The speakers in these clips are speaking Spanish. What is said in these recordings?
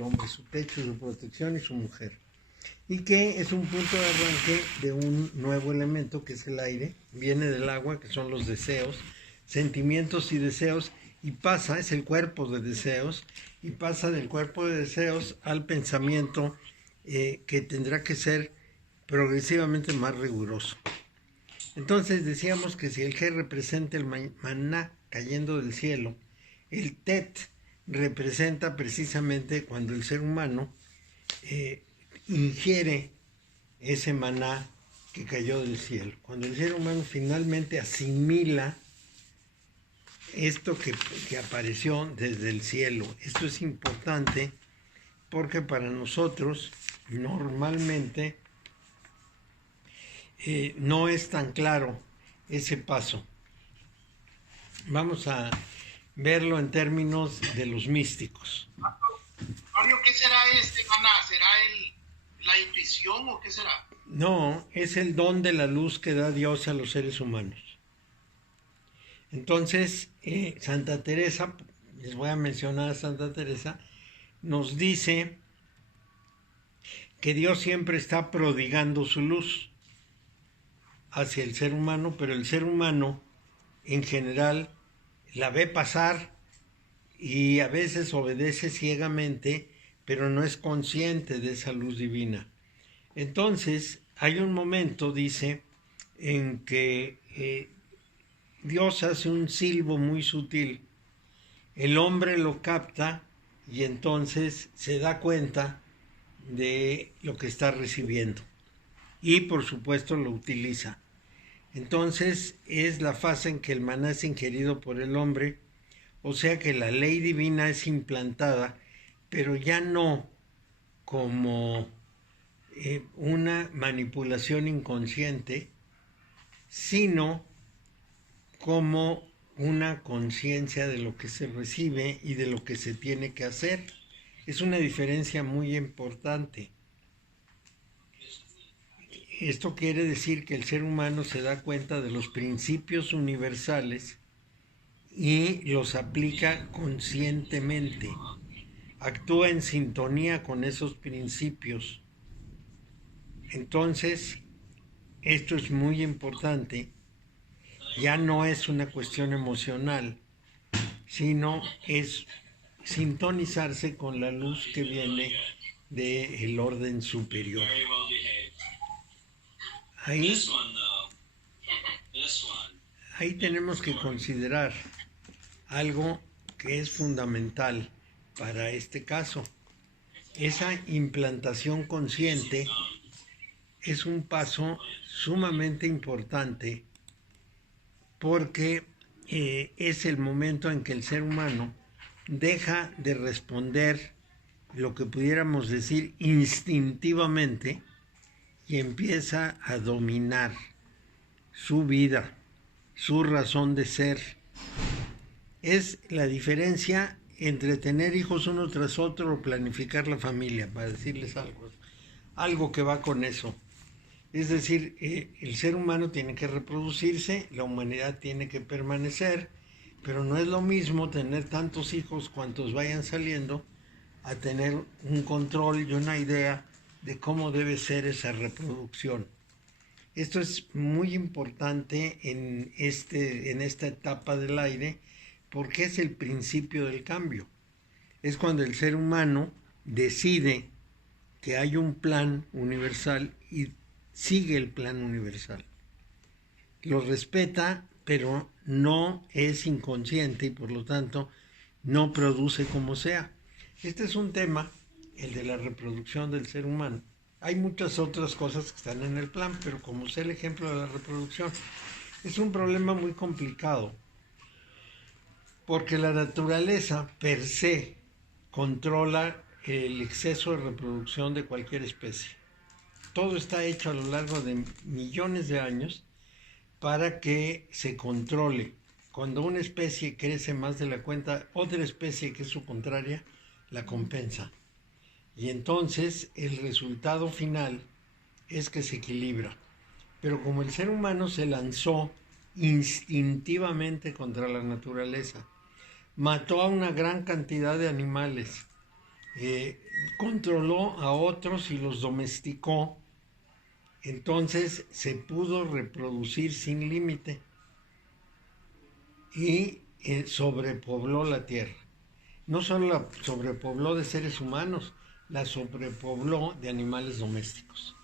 el hombre, su techo, su protección y su mujer. Y que es un punto de arranque de un nuevo elemento que es el aire, viene del agua, que son los deseos, sentimientos y deseos, y pasa, es el cuerpo de deseos, y pasa del cuerpo de deseos al pensamiento que tendrá que ser progresivamente más riguroso. Entonces decíamos que si el G representa el maná cayendo del cielo, el Tet representa precisamente cuando el ser humano ingiere ese maná que cayó del cielo. Cuando el ser humano finalmente asimila esto que apareció desde el cielo. Esto es importante porque para nosotros normalmente no es tan claro ese paso. Vamos a verlo en términos de los místicos. Mario, ¿qué será este maná? ¿Será la intuición o qué será? No, es el don de la luz que da Dios a los seres humanos. Entonces, Santa Teresa, les voy a mencionar a Santa Teresa, nos dice que Dios siempre está prodigando su luz hacia el ser humano, pero el ser humano en general la ve pasar y a veces obedece ciegamente, pero no es consciente de esa luz divina. Entonces, hay un momento, dice, en que Dios hace un silbo muy sutil, el hombre lo capta y entonces se da cuenta de lo que está recibiendo y por supuesto lo utiliza. Entonces es la fase en que el maná es ingerido por el hombre, o sea que la ley divina es implantada, pero ya no como una manipulación inconsciente, sino como una conciencia de lo que se recibe y de lo que se tiene que hacer. Es una diferencia muy importante. Esto quiere decir que el ser humano se da cuenta de los principios universales y los aplica conscientemente. Actúa en sintonía con esos principios. Entonces, esto es muy importante. Ya no es una cuestión emocional, sino es sintonizarse con la luz que viene del orden superior. Ahí tenemos que considerar algo que es fundamental para este caso. Esa implantación consciente es un paso sumamente importante porque es el momento en que el ser humano deja de responder lo que pudiéramos decir instintivamente y empieza a dominar su vida, su razón de ser. Es la diferencia entre tener hijos uno tras otro o planificar la familia, para decirles algo que va con eso. Es decir, el ser humano tiene que reproducirse, la humanidad tiene que permanecer, pero no es lo mismo tener tantos hijos cuantos vayan saliendo a tener un control y una idea de cómo debe ser esa reproducción. Esto es muy importante en esta etapa del aire porque es el principio del cambio. Es cuando el ser humano decide que hay un plan universal y sigue el plan universal. Lo respeta, pero no es inconsciente y por lo tanto no produce como sea. Este es un tema, el de la reproducción del ser humano. Hay muchas otras cosas que están en el plan, pero como es el ejemplo de la reproducción, es un problema muy complicado, porque la naturaleza per se controla el exceso de reproducción de cualquier especie. Todo está hecho a lo largo de millones de años para que se controle. Cuando una especie crece más de la cuenta, otra especie que es su contraria la compensa. Y entonces el resultado final es que se equilibra. Pero como el ser humano se lanzó instintivamente contra la naturaleza, mató a una gran cantidad de animales, controló a otros y los domesticó, entonces se pudo reproducir sin límite y sobrepobló la tierra. No solo la sobrepobló de seres humanos, la sobrepobló de animales domésticos.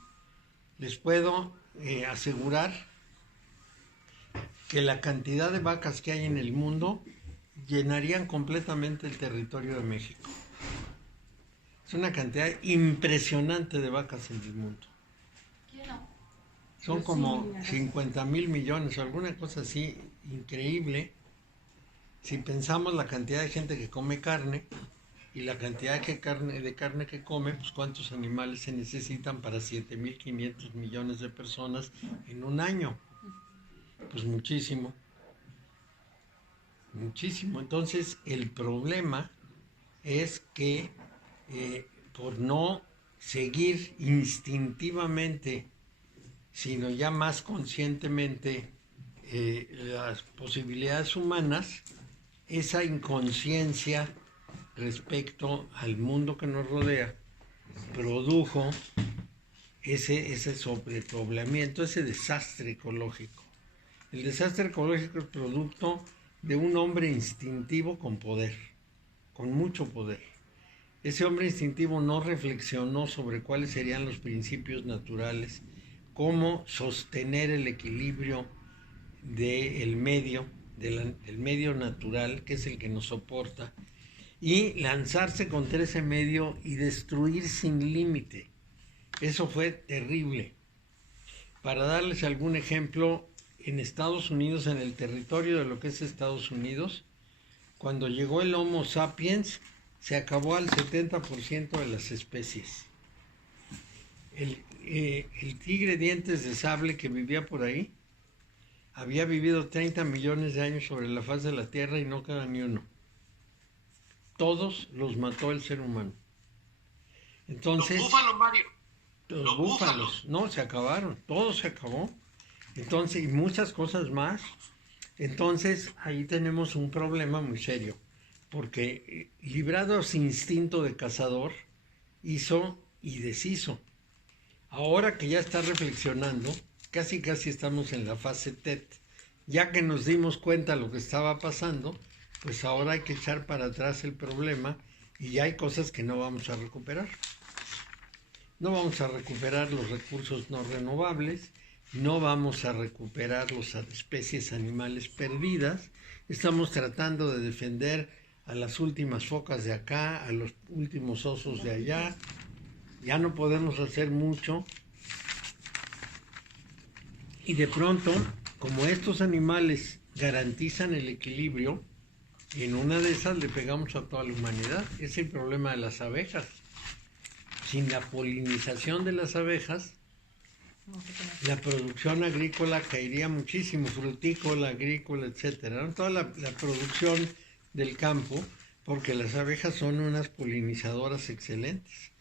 Les puedo asegurar que la cantidad de vacas que hay en el mundo llenarían completamente el territorio de México. Es una cantidad impresionante de vacas en el mundo. Son como 50,000 millones o alguna cosa así increíble. Si pensamos la cantidad de gente que come carne y la cantidad de carne que come, pues cuántos animales se necesitan para 7,500 millones de personas en un año. Pues muchísimo. Muchísimo. Entonces el problema es que por no seguir instintivamente, sino ya más conscientemente las posibilidades humanas, esa inconsciencia respecto al mundo que nos rodea produjo ese sobrepoblamiento, ese desastre ecológico. El desastre ecológico es producto de un hombre instintivo con poder, con mucho poder. Ese hombre instintivo no reflexionó sobre cuáles serían los principios naturales, cómo sostener el equilibrio del medio, del medio natural, que es el que nos soporta, y lanzarse contra ese medio y destruir sin límite. Eso fue terrible. Para darles algún ejemplo, en Estados Unidos, en el territorio de lo que es Estados Unidos, cuando llegó el Homo sapiens, se acabó al 70% de las especies. El tigre dientes de sable que vivía por ahí, había vivido 30 millones de años sobre la faz de la Tierra y no queda ni uno. Todos los mató el ser humano. Entonces, los búfalos, Mario. Los búfalos, no, se acabaron, todo se acabó. Entonces, y muchas cosas más. Entonces, ahí tenemos un problema muy serio, porque librado su instinto de cazador, hizo y deshizo. Ahora que ya está reflexionando, casi estamos en la fase TET, ya que nos dimos cuenta de lo que estaba pasando, pues ahora hay que echar para atrás el problema y ya hay cosas que no vamos a recuperar. No vamos a recuperar los recursos no renovables, no vamos a recuperar las especies animales perdidas, estamos tratando de defender a las últimas focas de acá, a los últimos osos de allá, ya no podemos hacer mucho. Y de pronto, como estos animales garantizan el equilibrio, en una de esas le pegamos a toda la humanidad. Es el problema de las abejas. Sin la polinización de las abejas, la producción agrícola caería muchísimo, frutícola, agrícola, etcétera, ¿no? Toda la producción del campo, porque las abejas son unas polinizadoras excelentes.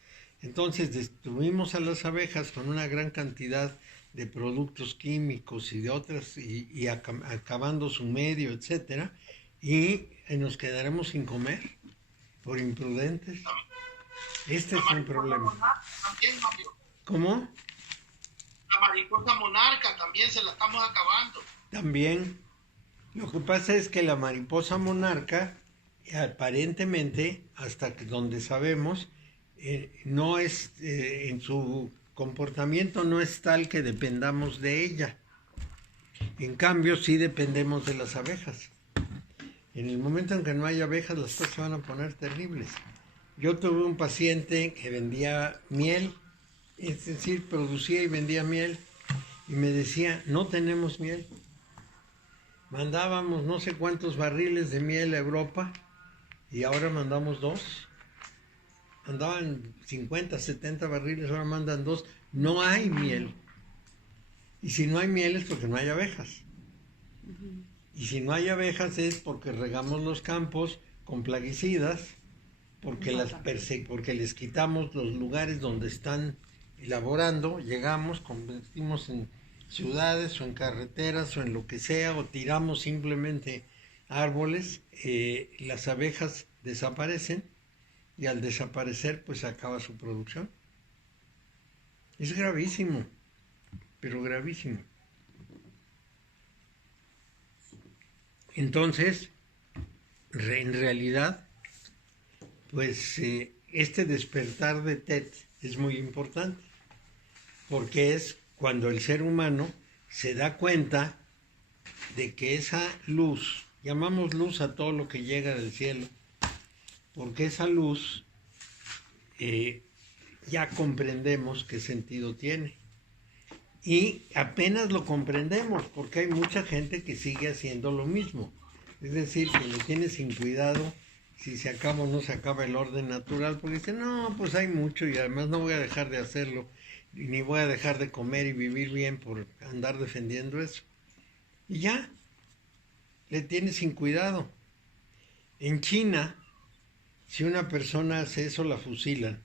Entonces destruimos a las abejas con una gran cantidad de productos químicos y de otras, y acabando su medio, etcétera, y nos quedaremos sin comer por imprudentes. Este es un problema. También, Mario. ¿Cómo? La mariposa monarca también se la estamos acabando. También. Lo que pasa es que la mariposa monarca, aparentemente, hasta donde sabemos, no es, en su comportamiento no es tal que dependamos de ella. En cambio, sí dependemos de las abejas. En el momento en que no hay abejas, las cosas se van a poner terribles. Yo tuve un paciente que vendía miel, es decir, producía y vendía miel, y me decía, no tenemos miel. Mandábamos no sé cuántos barriles de miel a Europa, y ahora mandamos 2. Mandaban 50, 70 barriles, ahora mandan 2. No hay miel. Y si no hay miel es porque no hay abejas. Y si no hay abejas es porque regamos los campos con plaguicidas, porque les quitamos los lugares donde están elaborando, llegamos, convertimos en ciudades o en carreteras o en lo que sea, o tiramos simplemente árboles, las abejas desaparecen y al desaparecer pues acaba su producción. Es gravísimo, pero gravísimo. Entonces, en realidad, pues este despertar de TED es muy importante, porque es cuando el ser humano se da cuenta de que esa luz, llamamos luz a todo lo que llega del cielo, porque esa luz ya comprendemos qué sentido tiene. Y apenas lo comprendemos, porque hay mucha gente que sigue haciendo lo mismo. Es decir, que lo tiene sin cuidado si se acaba o no se acaba el orden natural, porque dice, no, pues hay mucho y además no voy a dejar de hacerlo, ni voy a dejar de comer y vivir bien por andar defendiendo eso. Y ya, le tiene sin cuidado. En China, si una persona hace eso, la fusilan.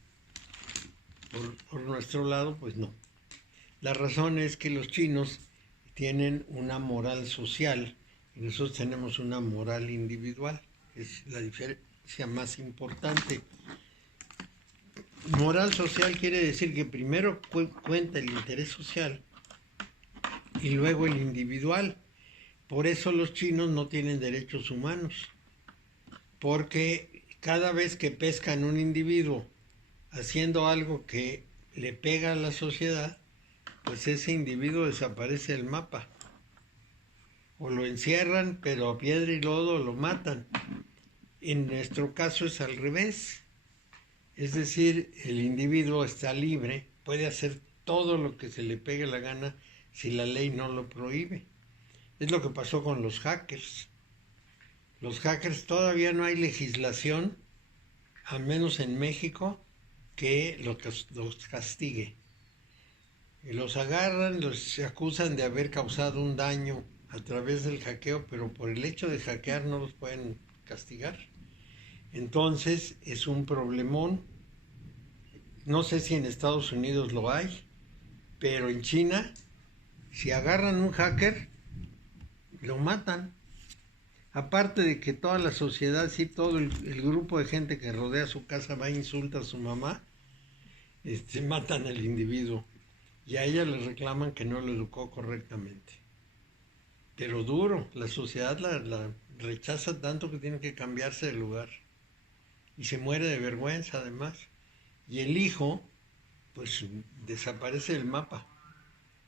Por nuestro lado, pues no. La razón es que los chinos tienen una moral social y nosotros tenemos una moral individual. Es la diferencia más importante. Moral social quiere decir que primero cuenta el interés social y luego el individual. Por eso los chinos no tienen derechos humanos, porque cada vez que pescan un individuo haciendo algo que le pega a la sociedad, pues ese individuo desaparece del mapa. O lo encierran, pero a piedra y lodo lo matan. En nuestro caso es al revés. Es decir, el individuo está libre, puede hacer todo lo que se le pegue la gana si la ley no lo prohíbe. Es lo que pasó con los hackers. Los hackers todavía no hay legislación, al menos en México, que los castigue. Y los agarran, los acusan de haber causado un daño a través del hackeo, pero por el hecho de hackear no los pueden castigar. Entonces es un problemón. No sé si en Estados Unidos lo hay, pero en China, si agarran un hacker, lo matan. Aparte de que toda la sociedad, sí, todo el grupo de gente que rodea su casa va e insulta a su mamá, matan al individuo. Y a ella le reclaman que no lo educó correctamente. Pero duro, la sociedad la rechaza tanto que tiene que cambiarse de lugar. Y se muere de vergüenza además. Y el hijo, pues desaparece del mapa,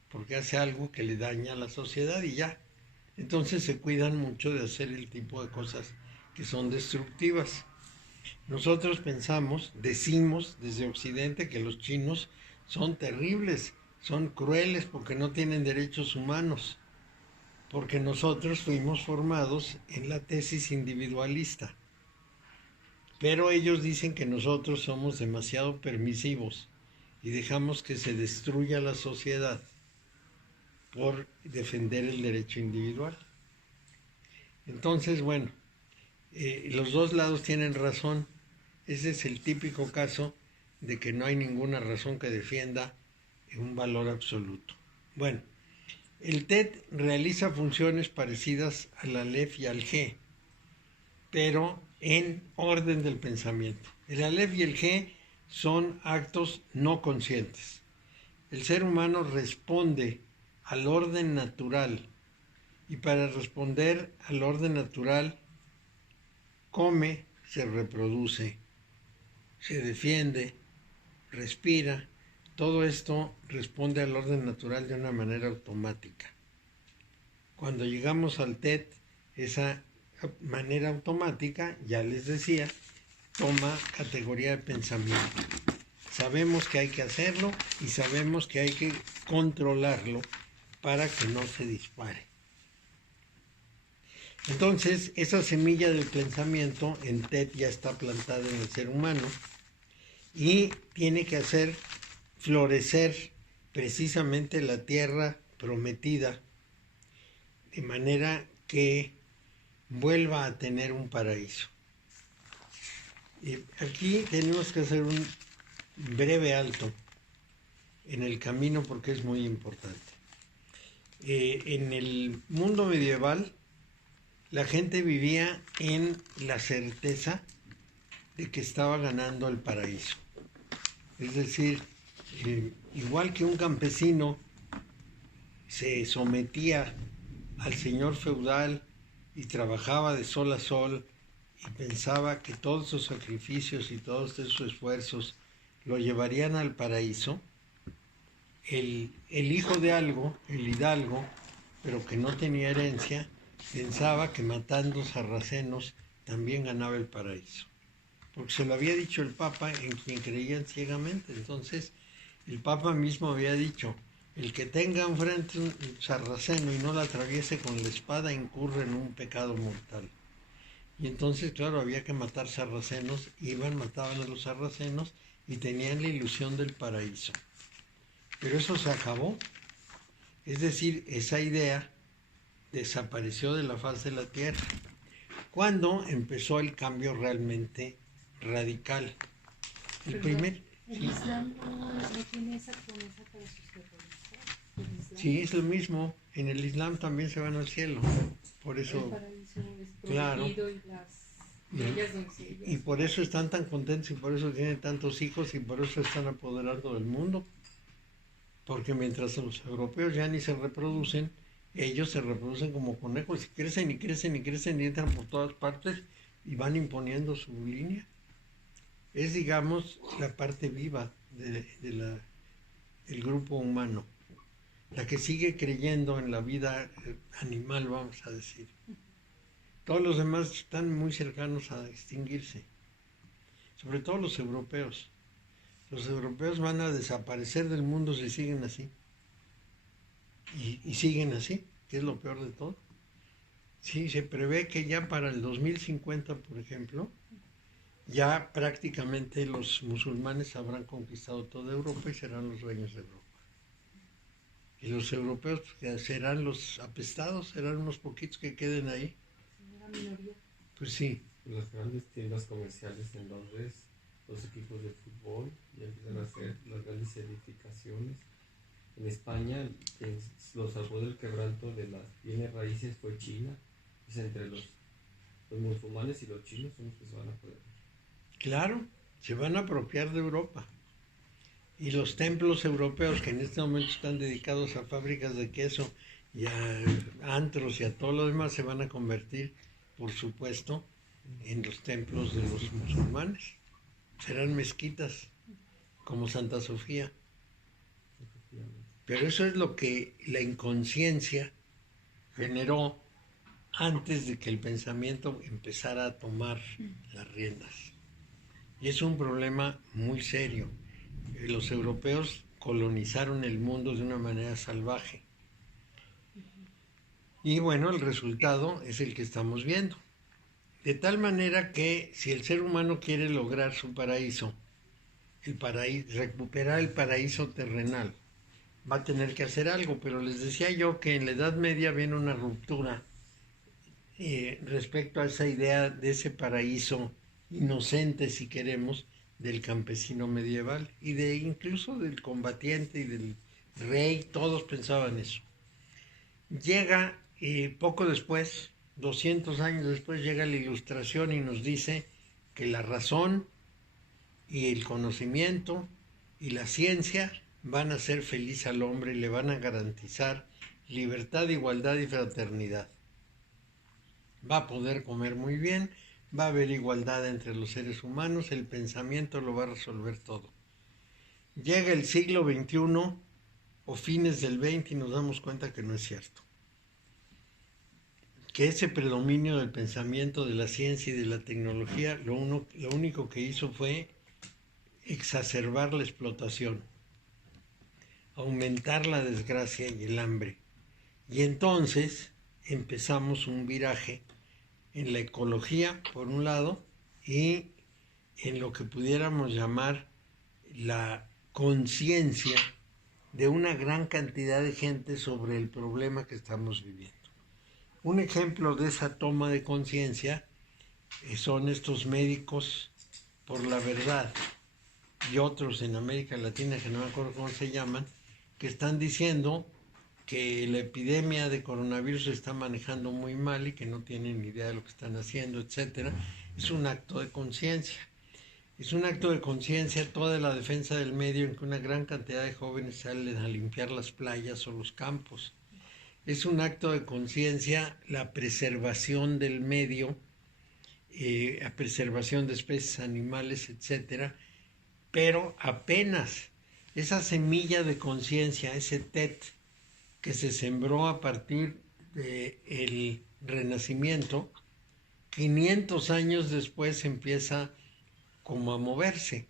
porque hace algo que le daña a la sociedad y ya. Entonces se cuidan mucho de hacer el tipo de cosas que son destructivas. Nosotros decimos desde Occidente que los chinos son terribles, son crueles porque no tienen derechos humanos, porque nosotros fuimos formados en la tesis individualista. Pero ellos dicen que nosotros somos demasiado permisivos y dejamos que se destruya la sociedad por defender el derecho individual. Entonces, bueno, los dos lados tienen razón. Ese es el típico caso de que no hay ninguna razón que defienda un valor absoluto. Bueno, el TED realiza funciones parecidas al Aleph y al G, pero en orden del pensamiento. El Aleph y el G son actos no conscientes. El ser humano responde al orden natural y para responder al orden natural come, se reproduce, se defiende, respira. Todo esto responde al orden natural de una manera automática. Cuando llegamos al TED, esa manera automática, ya les decía, toma categoría de pensamiento. Sabemos que hay que hacerlo y sabemos que hay que controlarlo para que no se dispare. Entonces, esa semilla del pensamiento en TED ya está plantada en el ser humano y tiene que hacer florecer precisamente la tierra prometida de manera que vuelva a tener un paraíso. Y aquí tenemos que hacer un breve alto en el camino porque es muy importante. En el mundo medieval, la gente vivía en la certeza de que estaba ganando el paraíso. Es decir, igual que un campesino se sometía al señor feudal y trabajaba de sol a sol y pensaba que todos sus sacrificios y todos esos esfuerzos lo llevarían al paraíso, el hijo de algo, el hidalgo, pero que no tenía herencia, pensaba que matando sarracenos también ganaba el paraíso. Porque se lo había dicho el Papa, en quien creían ciegamente. Entonces, el Papa mismo había dicho, el que tenga enfrente un sarraceno y no la atraviese con la espada incurre en un pecado mortal. Y entonces, claro, había que matar sarracenos, iban, mataban a los sarracenos y tenían la ilusión del paraíso. Pero eso se acabó. Es decir, esa idea desapareció de la faz de la tierra. ¿Cuándo empezó el cambio realmente radical? El primer... ¿El Islam no tiene esa promesa para sus terroristas? Sí, es lo mismo. En el Islam también se van al cielo. Por eso... El paraíso es claro. prometido y las bellas doncellas. Y por eso están tan contentos y por eso tienen tantos hijos y por eso están apoderando del mundo. Porque mientras los europeos ya ni se reproducen, ellos se reproducen como conejos y crecen y crecen y crecen y entran por todas partes y van imponiendo su línea. Es, digamos, la parte viva del grupo humano, la que sigue creyendo en la vida animal, vamos a decir. Todos los demás están muy cercanos a extinguirse, sobre todo los europeos. Los europeos van a desaparecer del mundo si siguen así. Y siguen así, que es lo peor de todo. Sí, se prevé que ya para el 2050, por ejemplo, ya prácticamente los musulmanes habrán conquistado toda Europa y serán los reyes de Europa. Y los europeos serán los apestados, serán unos poquitos que queden ahí. La minoría. Pues sí. Las grandes tiendas comerciales en Londres, los equipos de fútbol, ya empiezan a hacer las grandes edificaciones. En España, quien los salvó del quebranto de las bienes raíces fue China. Es entre los musulmanes y los chinos son los que se van a poder. Claro, se van a apropiar de Europa. Y los templos europeos que en este momento están dedicados a fábricas de queso y a antros y a todo lo demás se van a convertir, por supuesto, en los templos de los musulmanes. Serán mezquitas como Santa Sofía. Pero eso es lo que la inconsciencia generó antes de que el pensamiento empezara a tomar las riendas. Y es un problema muy serio. Los europeos colonizaron el mundo de una manera salvaje. Y bueno, el resultado es el que estamos viendo. De tal manera que si el ser humano quiere lograr su paraíso, recuperar el paraíso terrenal, va a tener que hacer algo. Pero les decía yo que en la Edad Media viene una ruptura respecto a esa idea de ese paraíso inocente, si queremos, del campesino medieval y incluso del combatiente y del rey. Todos pensaban eso. Llega poco después, 200 años después, llega la Ilustración y nos dice que la razón y el conocimiento y la ciencia van a hacer feliz al hombre y le van a garantizar libertad, igualdad y fraternidad. Va a poder comer muy bien, va a haber igualdad entre los seres humanos, el pensamiento lo va a resolver todo. Llega el siglo XXI o fines del XX y nos damos cuenta que no es cierto. Que ese predominio del pensamiento, de la ciencia y de la tecnología, lo único que hizo fue exacerbar la explotación, aumentar la desgracia y el hambre. Y entonces empezamos un viraje en la ecología, por un lado, y en lo que pudiéramos llamar la conciencia de una gran cantidad de gente sobre el problema que estamos viviendo. Un ejemplo de esa toma de conciencia son estos médicos por la verdad y otros en América Latina, que no me acuerdo cómo se llaman, que están diciendo que la epidemia de coronavirus se está manejando muy mal y que no tienen ni idea de lo que están haciendo, etcétera. Es un acto de conciencia. Es un acto de conciencia toda la defensa del medio en que una gran cantidad de jóvenes salen a limpiar las playas o los campos. Es un acto de conciencia la preservación del medio, la preservación de especies animales, etcétera, pero apenas esa semilla de conciencia, ese TET que se sembró a partir del Renacimiento, 500 años después empieza como a moverse.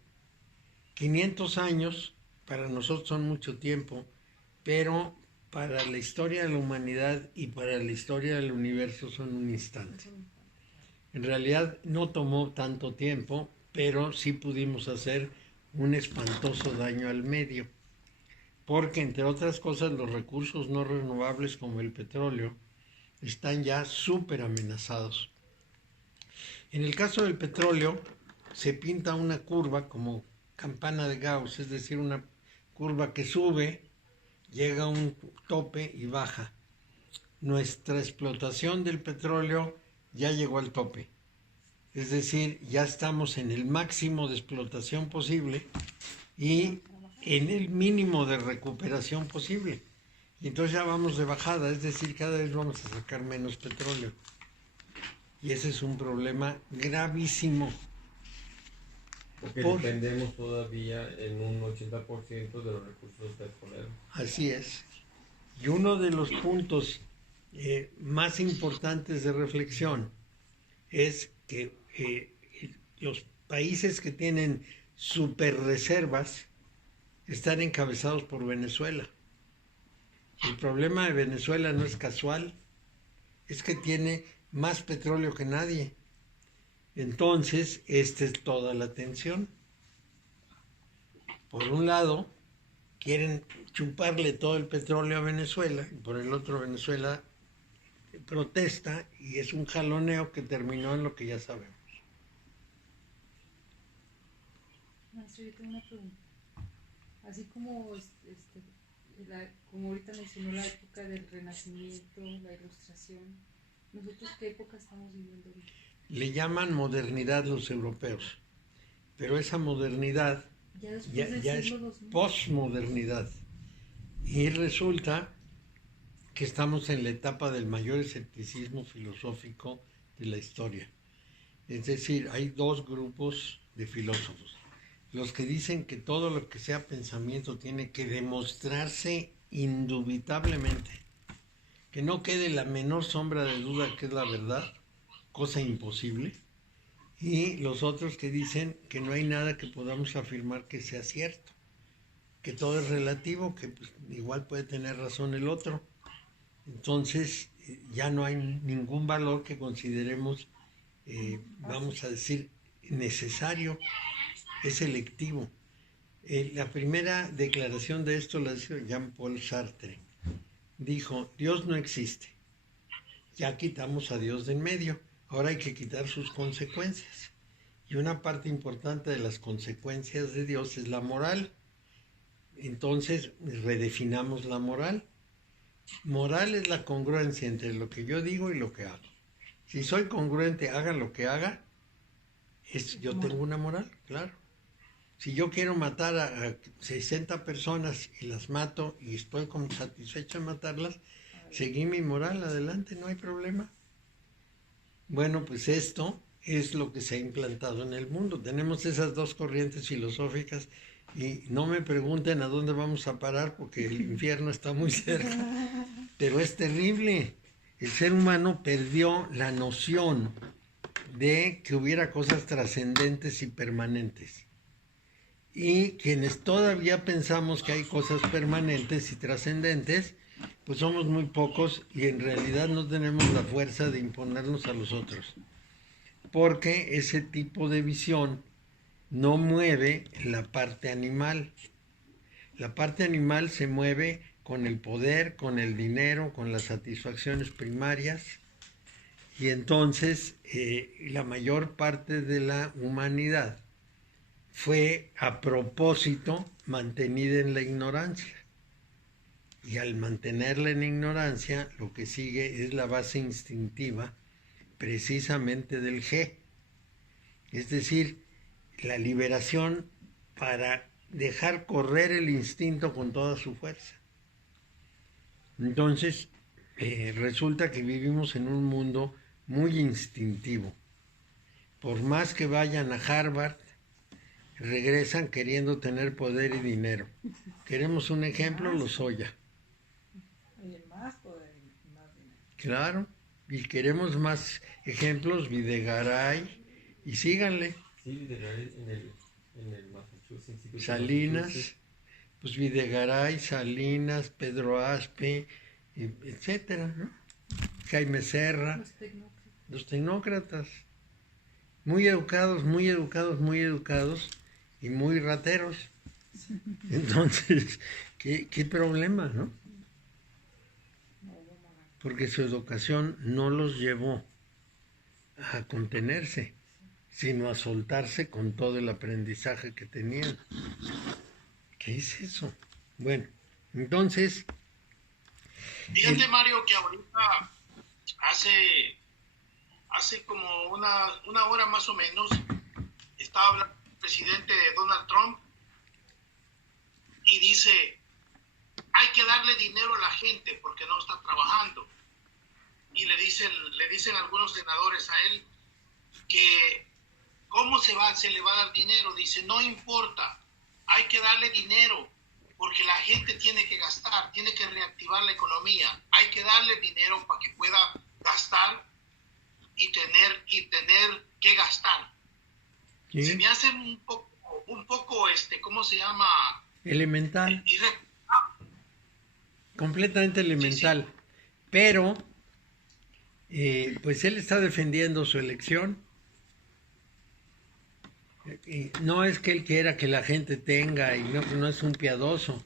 500 años para nosotros son mucho tiempo, pero para la historia de la humanidad y para la historia del universo son un instante. En realidad no tomó tanto tiempo, pero sí pudimos hacer un espantoso daño al medio, porque entre otras cosas los recursos no renovables como el petróleo están ya súper amenazados. En el caso del petróleo se pinta una curva como campana de Gauss, es decir, una curva que sube, llega a un tope y baja. Nuestra explotación del petróleo ya llegó al tope. Es decir, ya estamos en el máximo de explotación posible y en el mínimo de recuperación posible. Y entonces ya vamos de bajada, es decir, cada vez vamos a sacar menos petróleo. Y ese es un problema gravísimo. Porque dependemos todavía en un 80% de los recursos petroleros. Así es. Y uno de los puntos más importantes de reflexión es que los países que tienen superreservas están encabezados por Venezuela. El problema de Venezuela no es casual, es que tiene más petróleo que nadie. Entonces, esta es toda la tensión. Por un lado, quieren chuparle todo el petróleo a Venezuela, y por el otro Venezuela protesta y es un jaloneo que terminó en lo que ya sabemos. Maestro, yo tengo una pregunta. Así como, como ahorita mencionó la época del Renacimiento, la Ilustración, ¿nosotros qué época estamos viviendo ahorita? Le llaman modernidad los europeos, pero esa modernidad ya es posmodernidad. Y resulta que estamos en la etapa del mayor escepticismo filosófico de la historia. Es decir, hay dos grupos de filósofos. Los que dicen que todo lo que sea pensamiento tiene que demostrarse indubitablemente, que no quede la menor sombra de duda que es la verdad, cosa imposible, y los otros que dicen que no hay nada que podamos afirmar que sea cierto, que todo es relativo, que pues, igual puede tener razón el otro. Entonces ya no hay ningún valor que consideremos, vamos a decir, necesario, es selectivo. La primera declaración de esto la hizo Jean-Paul Sartre. Dijo, Dios no existe, ya quitamos a Dios de en medio, ahora hay que quitar sus consecuencias. Y una parte importante de las consecuencias de Dios es la moral. Entonces redefinamos la moral. Moral es la congruencia entre lo que yo digo y lo que hago. Si soy congruente, haga lo que haga, yo tengo una moral, claro. Si yo quiero matar a 60 personas y las mato y estoy como satisfecho de matarlas, seguí mi moral, adelante, no hay problema. Bueno, pues esto es lo que se ha implantado en el mundo. Tenemos esas dos corrientes filosóficas y no me pregunten a dónde vamos a parar porque el infierno está muy cerca. Pero es terrible. El ser humano perdió la noción de que hubiera cosas trascendentes y permanentes. Y quienes todavía pensamos que hay cosas permanentes y trascendentes, pues somos muy pocos y en realidad no tenemos la fuerza de imponernos a los otros. Porque ese tipo de visión no mueve la parte animal. La parte animal se mueve con el poder, con el dinero, con las satisfacciones primarias. Y entonces la mayor parte de la humanidad fue a propósito mantenida en la ignorancia. Y al mantenerla en ignorancia, lo que sigue es la base instintiva precisamente del G. Es decir, la liberación para dejar correr el instinto con toda su fuerza. Entonces, resulta que vivimos en un mundo muy instintivo. Por más que vayan a Harvard, regresan queriendo tener poder y dinero. ¿Queremos un ejemplo? Lozoya. Más poder y más dinero. Claro, y queremos más ejemplos, Videgaray, y síganle. Sí, Videgaray en el Massachusetts, Instituto de Salinas, Massachusetts. pues Videgaray, Salinas, Pedro Aspe, etcétera, ¿no? Jaime Serra, los tecnócratas, muy educados, muy educados, muy educados y muy rateros. Entonces, ¿qué problema, no? Porque su educación no los llevó a contenerse, sino a soltarse con todo el aprendizaje que tenían. ¿Qué es eso? Bueno, entonces... Fíjate, Mario, que ahorita hace como una hora más o menos estaba hablando el presidente Donald Trump y dice, hay que darle dinero a la gente porque no está trabajando. Y le dicen algunos senadores a él que ¿cómo se le va a dar dinero? Dice, no importa, hay que darle dinero porque la gente tiene que gastar, tiene que reactivar la economía. Hay que darle dinero para que pueda gastar y tener que gastar. ¿Sí? Se me hace un poco ¿cómo se llama? Elemental. Completamente elemental. Sí. Pero, pues él está defendiendo su elección. No es que él quiera que la gente tenga, y no es un piadoso.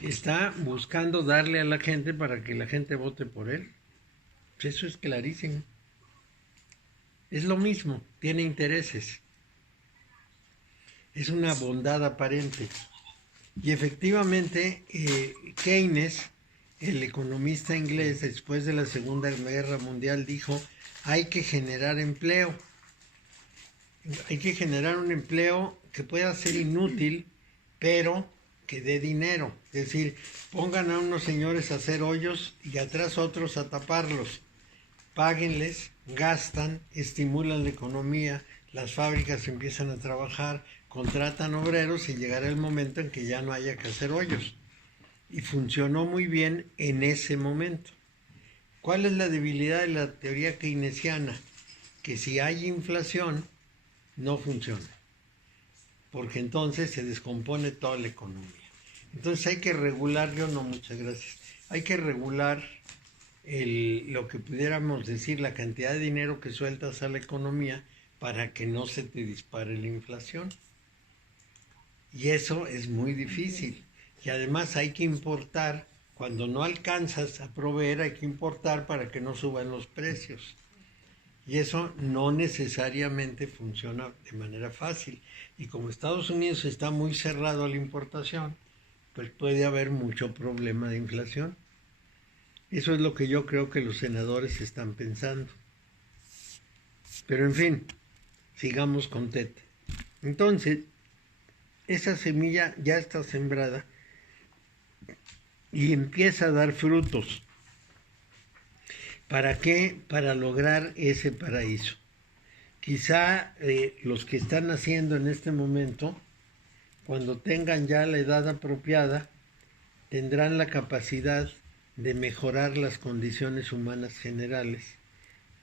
Está buscando darle a la gente para que la gente vote por él. Eso es clarísimo. Es lo mismo, tiene intereses. Es una bondad aparente. Y efectivamente, Keynes, el economista inglés, después de la Segunda Guerra Mundial, dijo, hay que generar empleo. Hay que generar un empleo que pueda ser inútil, pero que dé dinero. Es decir, pongan a unos señores a hacer hoyos y atrás otros a taparlos. Páguenles, gastan, estimulan la economía, las fábricas empiezan a trabajar, contratan obreros y llegará el momento en que ya no haya que hacer hoyos. Y funcionó muy bien en ese momento. ¿Cuál es la debilidad de la teoría keynesiana? Que si hay inflación, no funciona, porque entonces se descompone toda la economía. Entonces hay que regular, muchas gracias, hay que regular lo que pudiéramos decir, la cantidad de dinero que sueltas a la economía para que no se te dispare la inflación. Y eso es muy difícil. Y además hay que importar, cuando no alcanzas a proveer, hay que importar para que no suban los precios. Y eso no necesariamente funciona de manera fácil. Y como Estados Unidos está muy cerrado a la importación, pues puede haber mucho problema de inflación. Eso es lo que yo creo que los senadores están pensando. Pero en fin, sigamos con Tete. Entonces, esa semilla ya está sembrada y empieza a dar frutos. ¿Para qué? Para lograr ese paraíso. Quizá los que están naciendo en este momento, cuando tengan ya la edad apropiada, tendrán la capacidad de mejorar las condiciones humanas generales,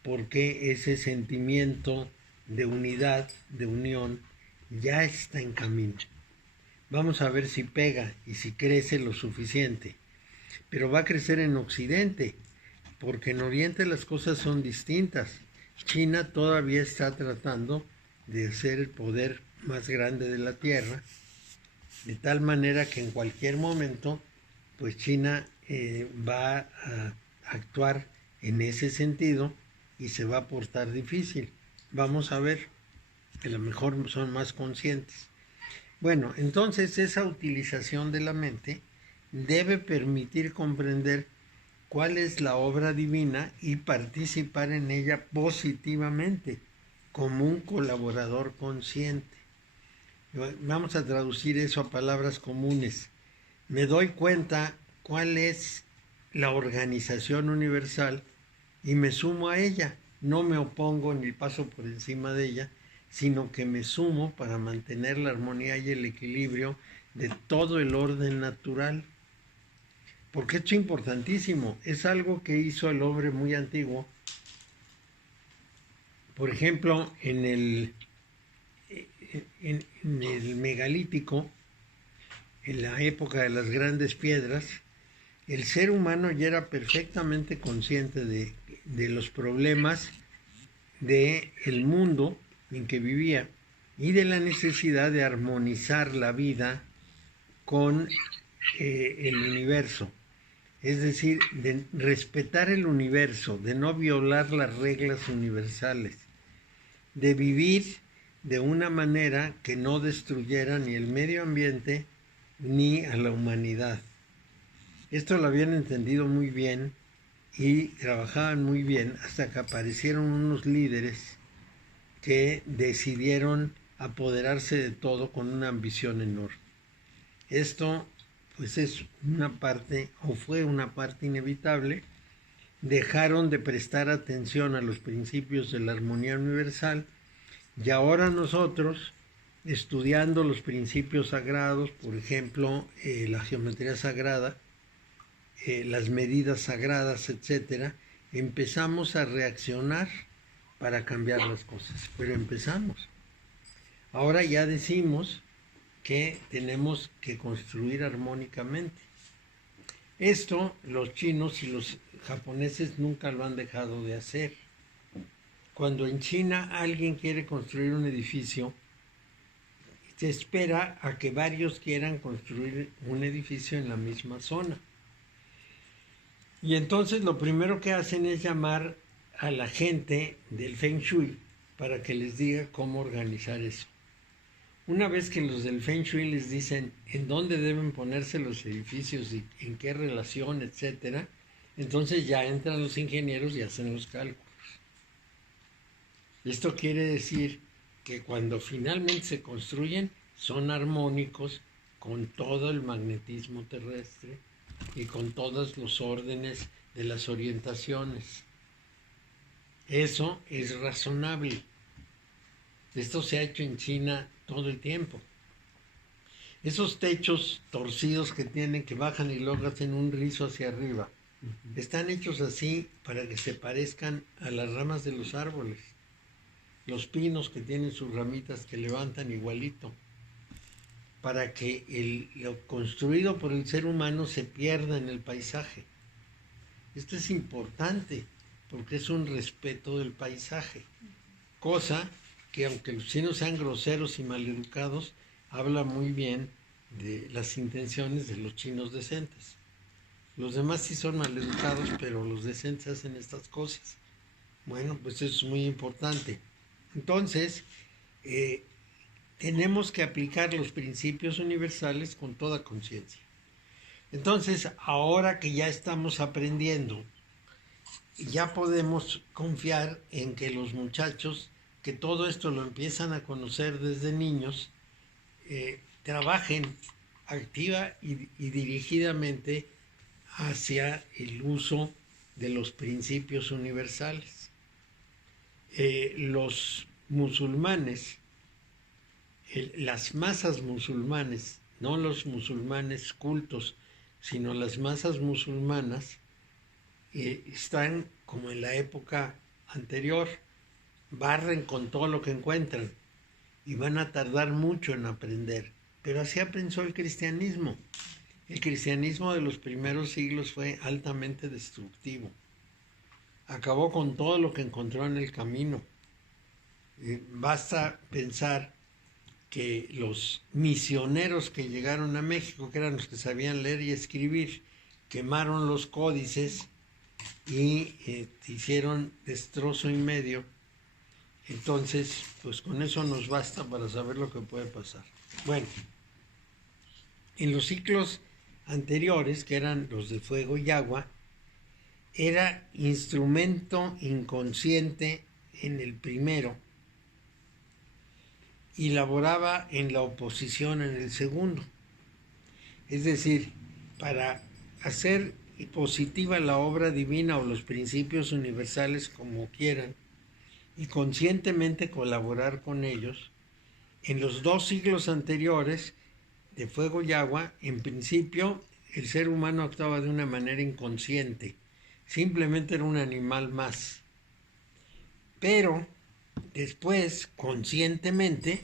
porque ese sentimiento de unidad, de unión, ya está en camino. Vamos a ver si pega y si crece lo suficiente. Pero va a crecer en Occidente, porque en Oriente las cosas son distintas. China todavía está tratando de ser el poder más grande de la Tierra, de tal manera que en cualquier momento, pues China va a actuar en ese sentido y se va a portar difícil. Vamos a ver, que a lo mejor son más conscientes. Bueno, entonces esa utilización de la mente debe permitir comprender cuál es la obra divina y participar en ella positivamente, como un colaborador consciente. Vamos a traducir eso a palabras comunes. Me doy cuenta cuál es la organización universal y me sumo a ella. No me opongo ni paso por encima de ella, sino que me sumo para mantener la armonía y el equilibrio de todo el orden natural. Porque esto es importantísimo, es algo que hizo el hombre muy antiguo. Por ejemplo, en el megalítico, en la época de las grandes piedras, el ser humano ya era perfectamente consciente de los problemas del mundo en que vivía y de la necesidad de armonizar la vida con el universo. Es decir, de respetar el universo, de no violar las reglas universales, de vivir de una manera que no destruyera ni el medio ambiente ni a la humanidad. Esto lo habían entendido muy bien y trabajaban muy bien hasta que aparecieron unos líderes que decidieron apoderarse de todo con una ambición enorme. Esto pues es una parte, o fue una parte inevitable. Dejaron de prestar atención a los principios de la armonía universal y ahora nosotros, estudiando los principios sagrados, por ejemplo, la geometría sagrada, las medidas sagradas, etcétera, empezamos a reaccionar para cambiar las cosas, pero empezamos. Ahora ya decimos que tenemos que construir armónicamente. Esto los chinos y los japoneses nunca lo han dejado de hacer. Cuando en China alguien quiere construir un edificio, se espera a que varios quieran construir un edificio en la misma zona. Y entonces lo primero que hacen es llamar a la gente del Feng Shui para que les diga cómo organizar eso. Una vez que los del Feng Shui les dicen en dónde deben ponerse los edificios y en qué relación, etcétera, entonces ya entran los ingenieros y hacen los cálculos. Esto quiere decir que cuando finalmente se construyen son armónicos con todo el magnetismo terrestre y con todos los órdenes de las orientaciones. Eso es razonable. Esto se ha hecho en China todo el tiempo. Esos techos torcidos que tienen, que bajan y luego hacen un rizo hacia arriba, están hechos así para que se parezcan a las ramas de los árboles. Los pinos que tienen sus ramitas que levantan igualito, para que lo construido por el ser humano se pierda en el paisaje. Esto es importante porque es un respeto del paisaje, cosa que aunque los chinos sean groseros y maleducados, habla muy bien de las intenciones de los chinos decentes. Los demás sí son maleducados, pero los decentes hacen estas cosas. Bueno, pues eso es muy importante. Entonces, tenemos que aplicar los principios universales con toda conciencia. Entonces, ahora que ya estamos aprendiendo, ya podemos confiar en que los muchachos, que todo esto lo empiezan a conocer desde niños, trabajen activa y dirigidamente hacia el uso de los principios universales. Los musulmanes, las masas musulmanes, no los musulmanes cultos, sino las masas musulmanas, están como en la época anterior, barren con todo lo que encuentran y van a tardar mucho en aprender. Pero así pensó el cristianismo. El cristianismo de los primeros siglos fue altamente destructivo. Acabó con todo lo que encontró en el camino. Basta pensar que los misioneros que llegaron a México, que eran los que sabían leer y escribir, quemaron los códices y hicieron destrozo y medio. Entonces, pues con eso nos basta para saber lo que puede pasar. Bueno, en los ciclos anteriores, que eran los de fuego y agua, era instrumento inconsciente en el primero y laboraba en la oposición en el segundo. Es decir, para hacer positiva la obra divina o los principios universales como quieran, y conscientemente colaborar con ellos, en los 2 siglos anteriores de Fuego y Agua, en principio el ser humano actuaba de una manera inconsciente, simplemente era un animal más. Pero después, conscientemente,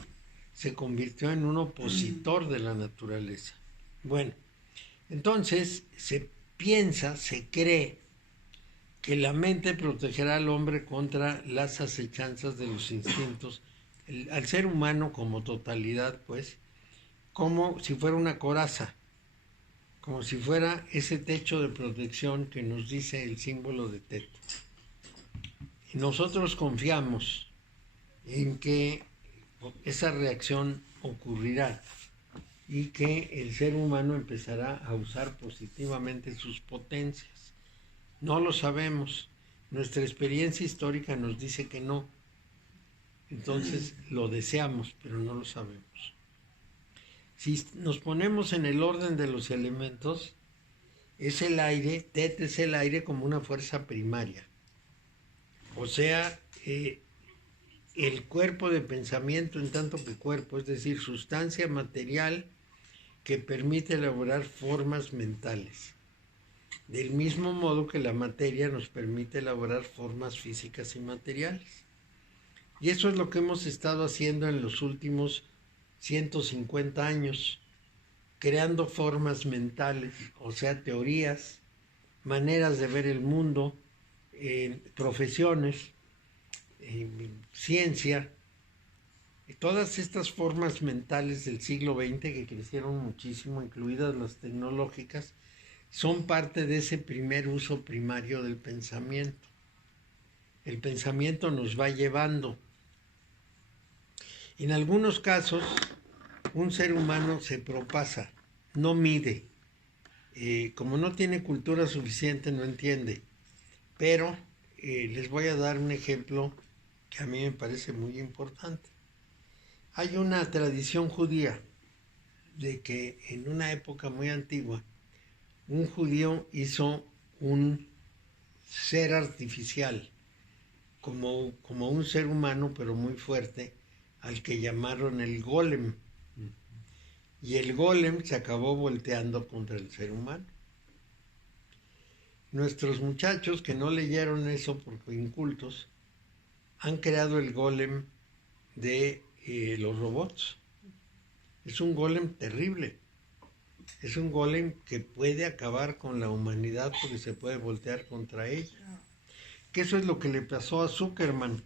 se convirtió en un opositor de la naturaleza. Bueno, entonces se piensa, se cree que la mente protegerá al hombre contra las acechanzas de los instintos, al ser humano como totalidad, pues, como si fuera una coraza, como si fuera ese techo de protección que nos dice el símbolo de Teto. Y nosotros confiamos en que esa reacción ocurrirá y que el ser humano empezará a usar positivamente sus potencias. No lo sabemos. Nuestra experiencia histórica nos dice que no. Entonces lo deseamos, pero no lo sabemos. Si nos ponemos en el orden de los elementos, es el aire, Tet es el aire como una fuerza primaria. O sea, el cuerpo de pensamiento en tanto que cuerpo, es decir, sustancia material que permite elaborar formas mentales. Del mismo modo que la materia nos permite elaborar formas físicas y materiales. Y eso es lo que hemos estado haciendo en los últimos 150 años, creando formas mentales, o sea, teorías, maneras de ver el mundo, profesiones, ciencia. Todas estas formas mentales del siglo XX que crecieron muchísimo, incluidas las tecnológicas, son parte de ese primer uso primario del pensamiento. El pensamiento nos va llevando. En algunos casos, un ser humano se propasa, no mide. Como no tiene cultura suficiente, no entiende. Pero les voy a dar un ejemplo que a mí me parece muy importante. Hay una tradición judía de que en una época muy antigua, un judío hizo un ser artificial, como un ser humano, pero muy fuerte, al que llamaron el golem. Y el golem se acabó volteando contra el ser humano. Nuestros muchachos que no leyeron eso porque incultos, han creado el golem de los robots. Es un golem terrible. Es un golem que puede acabar con la humanidad porque se puede voltear contra ella. Que eso es lo que le pasó a Zuckerman.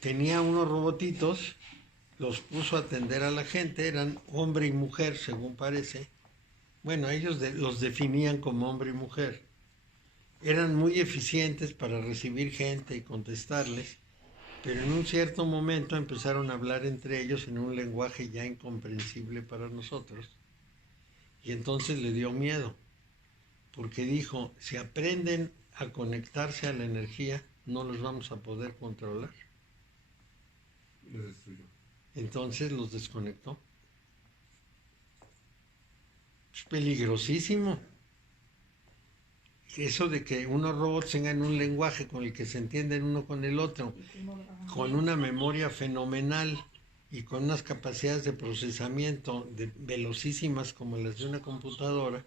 Tenía unos robotitos, los puso a atender a la gente, eran hombre y mujer, según parece. Bueno, ellos los definían como hombre y mujer. Eran muy eficientes para recibir gente y contestarles, pero en un cierto momento empezaron a hablar entre ellos en un lenguaje ya incomprensible para nosotros. Y entonces le dio miedo, porque dijo, si aprenden a conectarse a la energía, no los vamos a poder controlar. Entonces los desconectó. Es peligrosísimo. Eso de que unos robots tengan un lenguaje con el que se entienden uno con el otro, con una memoria fenomenal y con unas capacidades de procesamiento velocísimas como las de una computadora,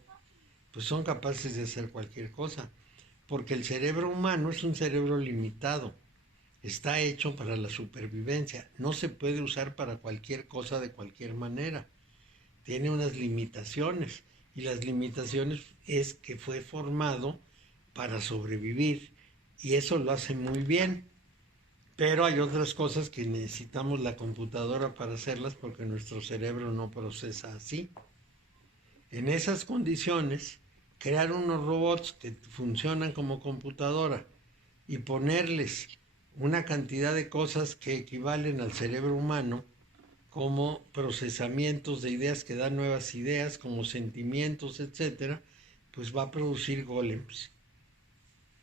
pues son capaces de hacer cualquier cosa. Porque el cerebro humano es un cerebro limitado. Está hecho para la supervivencia. No se puede usar para cualquier cosa de cualquier manera. Tiene unas limitaciones. Y las limitaciones es que fue formado para sobrevivir. Y eso lo hace muy bien. Pero hay otras cosas que necesitamos la computadora para hacerlas porque nuestro cerebro no procesa así. En esas condiciones, crear unos robots que funcionan como computadora y ponerles una cantidad de cosas que equivalen al cerebro humano, como procesamientos de ideas que dan nuevas ideas, como sentimientos, etcétera, pues va a producir golems.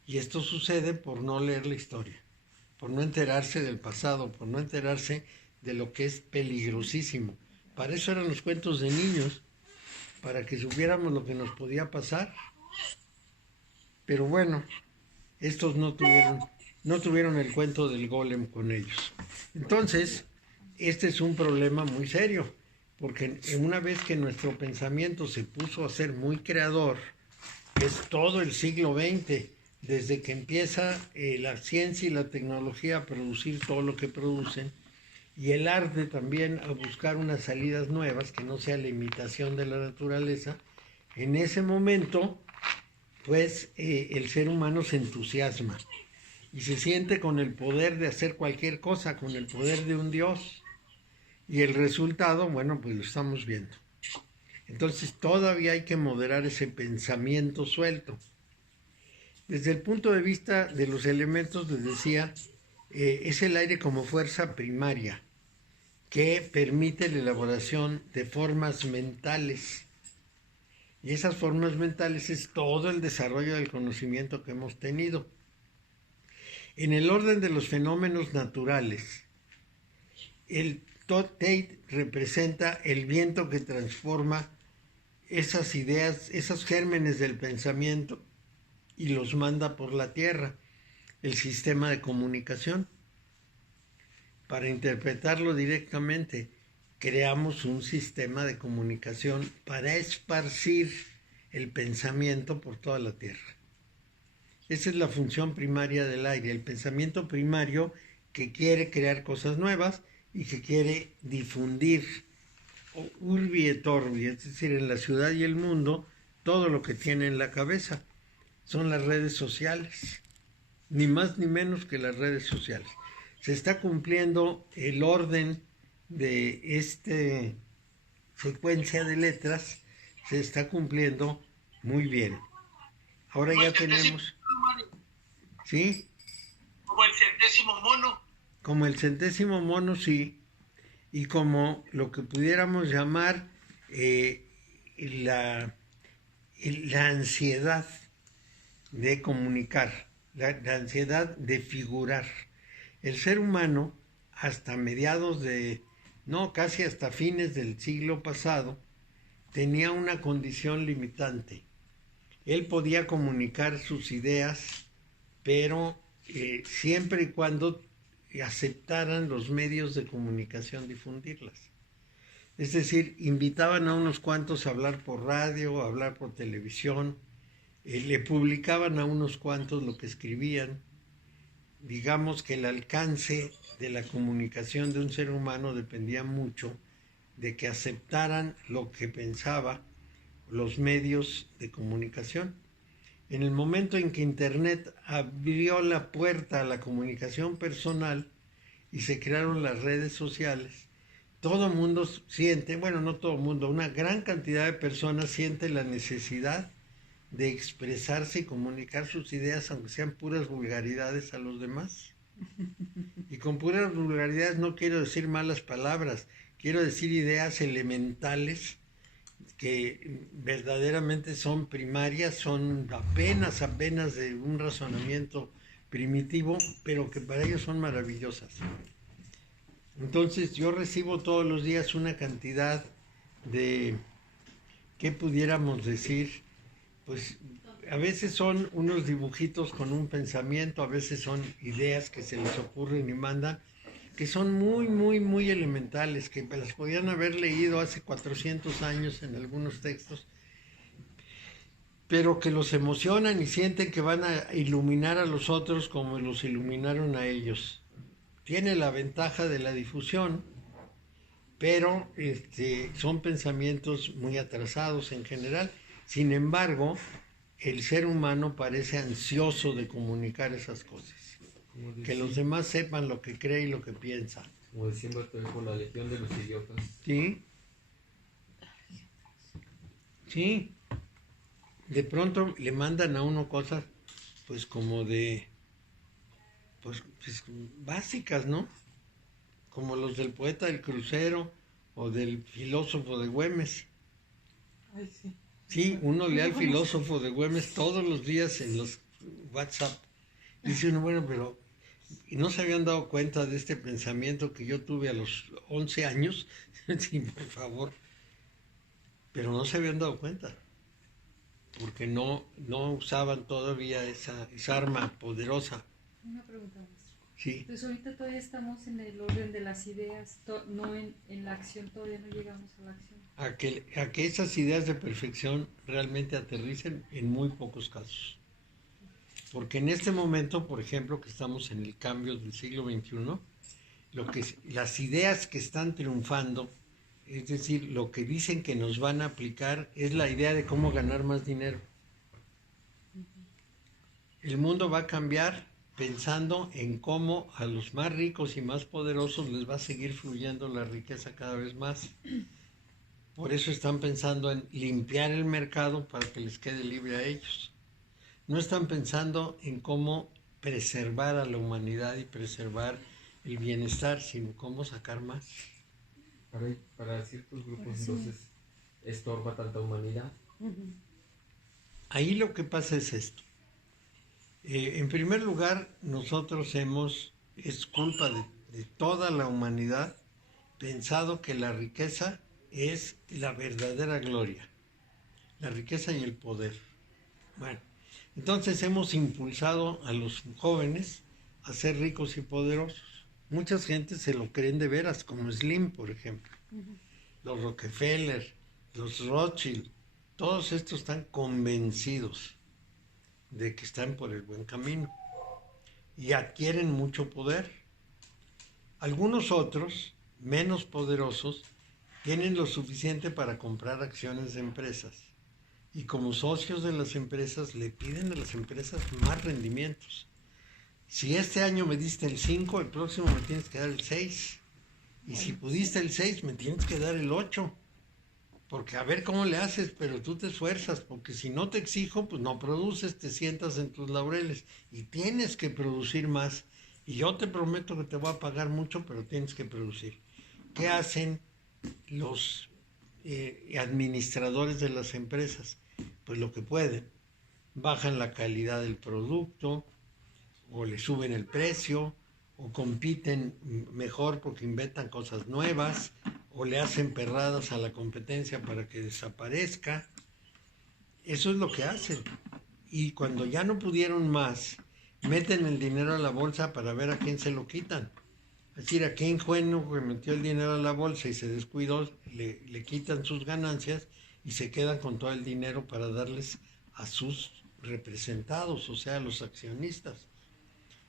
Y esto sucede por no leer la historia, por no enterarse del pasado, por no enterarse de lo que es peligrosísimo. Para eso eran los cuentos de niños, para que supiéramos lo que nos podía pasar. Pero bueno, estos no tuvieron el cuento del golem con ellos. Entonces, este es un problema muy serio, porque una vez que nuestro pensamiento se puso a ser muy creador, que es todo el siglo XX, desde que empieza la ciencia y la tecnología a producir todo lo que producen, y el arte también a buscar unas salidas nuevas, que no sea la imitación de la naturaleza, en ese momento, pues el ser humano se entusiasma y se siente con el poder de hacer cualquier cosa, con el poder de un Dios. Y el resultado, bueno, pues lo estamos viendo. Entonces todavía hay que moderar ese pensamiento suelto. Desde el punto de vista de los elementos, les decía, es el aire como fuerza primaria que permite la elaboración de formas mentales. Y esas formas mentales es todo el desarrollo del conocimiento que hemos tenido. En el orden de los fenómenos naturales, el Todd Tate representa el viento que transforma esas ideas, esos gérmenes del pensamiento y los manda por la tierra, el sistema de comunicación. Para interpretarlo directamente, creamos un sistema de comunicación para esparcir el pensamiento por toda la tierra. Esa es la función primaria del aire, el pensamiento primario que quiere crear cosas nuevas y que quiere difundir urbi et orbi, es decir, en la ciudad y el mundo, todo lo que tiene en la cabeza. Son las redes sociales, ni más ni menos que las redes sociales. Se está cumpliendo el orden de esta secuencia de letras, se está cumpliendo muy bien. Ahora ya tenemos... ¿Sí? Como el centésimo mono. Como el centésimo mono, sí. Y como lo que pudiéramos llamar la ansiedad de comunicar, la ansiedad de figurar. El ser humano, hasta mediados casi hasta fines del siglo pasado, tenía una condición limitante. Él podía comunicar sus ideas, pero siempre y cuando aceptaran los medios de comunicación difundirlas. Es decir, invitaban a unos cuantos a hablar por radio, a hablar por televisión, le publicaban a unos cuantos lo que escribían. Digamos que el alcance de la comunicación de un ser humano dependía mucho de que aceptaran lo que pensaba los medios de comunicación. En el momento en que Internet abrió la puerta a la comunicación personal y se crearon las redes sociales, todo el mundo siente, bueno, no todo el mundo, una gran cantidad de personas siente la necesidad de expresarse y comunicar sus ideas, aunque sean puras vulgaridades a los demás. Y con puras vulgaridades no quiero decir malas palabras, quiero decir ideas elementales que verdaderamente son primarias, son apenas de un razonamiento primitivo, pero que para ellos son maravillosas. Entonces yo recibo todos los días una cantidad de, ¿qué pudiéramos decir? Pues a veces son unos dibujitos con un pensamiento, a veces son ideas que se les ocurren y mandan, que son muy, muy, muy elementales, que las podían haber leído hace 400 años en algunos textos, pero que los emocionan y sienten que van a iluminar a los otros como los iluminaron a ellos. Tiene la ventaja de la difusión, pero son pensamientos muy atrasados en general. Sin embargo, el ser humano parece ansioso de comunicar esas cosas. Que los demás sepan lo que cree y lo que piensa. Como decía con la legión de los idiotas. Sí. Sí. De pronto le mandan a uno cosas, pues como pues básicas, ¿no? Como los del poeta del crucero o del filósofo de Güemes. Ay, sí. Sí, uno lee al filósofo de Güemes todos los días en los WhatsApp. Dice uno, bueno, pero y no se habían dado cuenta de este pensamiento que yo tuve a los 11 años, sí, por favor, pero no se habían dado cuenta, porque no usaban todavía esa arma poderosa. Una pregunta, maestro. Sí, Entonces ahorita todavía estamos en el orden de las ideas, no en la acción, todavía no llegamos a la acción. a que esas ideas de perfección realmente aterricen en muy pocos casos. Porque en este momento, por ejemplo, que estamos en el cambio del siglo XXI, las ideas que están triunfando, es decir, lo que dicen que nos van a aplicar, es la idea de cómo ganar más dinero. El mundo va a cambiar pensando en cómo a los más ricos y más poderosos les va a seguir fluyendo la riqueza cada vez más. Por eso están pensando en limpiar el mercado para que les quede libre a ellos. No están pensando en cómo preservar a la humanidad y preservar el bienestar, sino cómo sacar más. Para ciertos grupos entonces estorba tanta humanidad. Ahí lo que pasa es esto. En primer lugar, nosotros es culpa de toda la humanidad, pensado que la riqueza es la verdadera gloria, la riqueza y el poder. Bueno, entonces hemos impulsado a los jóvenes a ser ricos y poderosos. Muchas gentes se lo creen de veras, como Slim, por ejemplo. Los Rockefeller, los Rothschild, todos estos están convencidos de que están por el buen camino y adquieren mucho poder. Algunos otros, menos poderosos, tienen lo suficiente para comprar acciones de empresas y como socios de las empresas le piden a las empresas más rendimientos. Si este año me diste el 5, el próximo me tienes que dar el 6. Y si pudiste el 6, me tienes que dar el 8. Porque a ver cómo le haces, pero tú te esfuerzas, porque si no te exijo, pues no produces, te sientas en tus laureles y tienes que producir más. Y yo te prometo que te voy a pagar mucho, pero tienes que producir. ¿Qué hacen los administradores de las empresas? Pues lo que pueden. Bajan la calidad del producto, o le suben el precio, o compiten mejor porque inventan cosas nuevas, o le hacen perradas a la competencia para que desaparezca. Eso es lo que hacen. Y cuando ya no pudieron más, meten el dinero a la bolsa para ver a quién se lo quitan. Es decir, a quién fue que metió el dinero a la bolsa y se descuidó, le quitan sus ganancias y se quedan con todo el dinero para darles a sus representados, o sea, a los accionistas.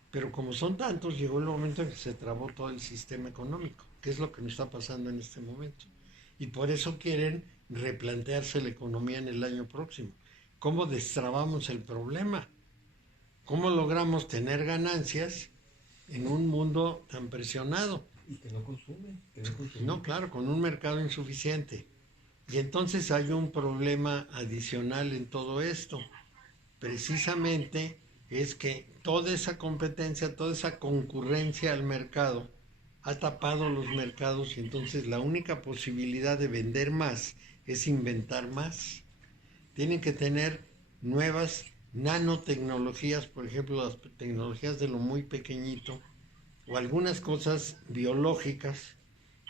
Pero como son tantos, llegó el momento en que se trabó todo el sistema económico, que es lo que nos está pasando en este momento. Y por eso quieren replantearse la economía en el año próximo. ¿Cómo destrabamos el problema? ¿Cómo logramos tener ganancias en un mundo tan presionado? Y que no consume. No, claro, con un mercado insuficiente. Y entonces hay un problema adicional en todo esto. Precisamente es que toda esa competencia, toda esa concurrencia al mercado ha tapado los mercados y entonces la única posibilidad de vender más es inventar más. Tienen que tener nuevas nanotecnologías, por ejemplo, las tecnologías de lo muy pequeñito, o algunas cosas biológicas,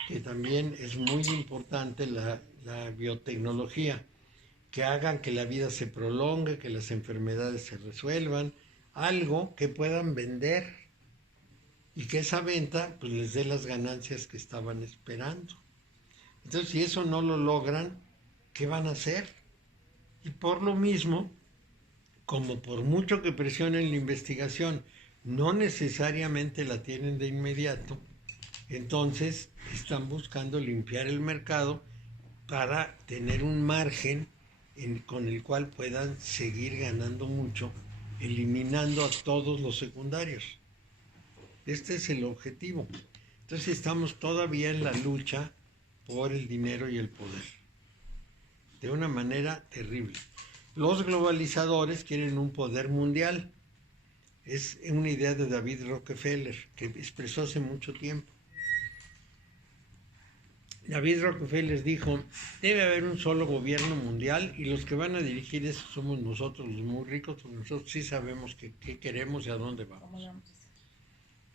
que también es muy importante la biotecnología, que hagan que la vida se prolongue, que las enfermedades se resuelvan, algo que puedan vender y que esa venta pues les dé las ganancias que estaban esperando. Entonces, si eso no lo logran, ¿qué van a hacer? Y por lo mismo, como por mucho que presionen la investigación, no necesariamente la tienen de inmediato, entonces están buscando limpiar el mercado para tener un margen con el cual puedan seguir ganando mucho, eliminando a todos los secundarios. Este es el objetivo. Entonces estamos todavía en la lucha por el dinero y el poder, de una manera terrible. Los globalizadores quieren un poder mundial. Es una idea de David Rockefeller, que expresó hace mucho tiempo. David Rockefeller dijo, debe haber un solo gobierno mundial y los que van a dirigir eso somos nosotros los muy ricos, porque nosotros sí sabemos qué queremos y a dónde vamos.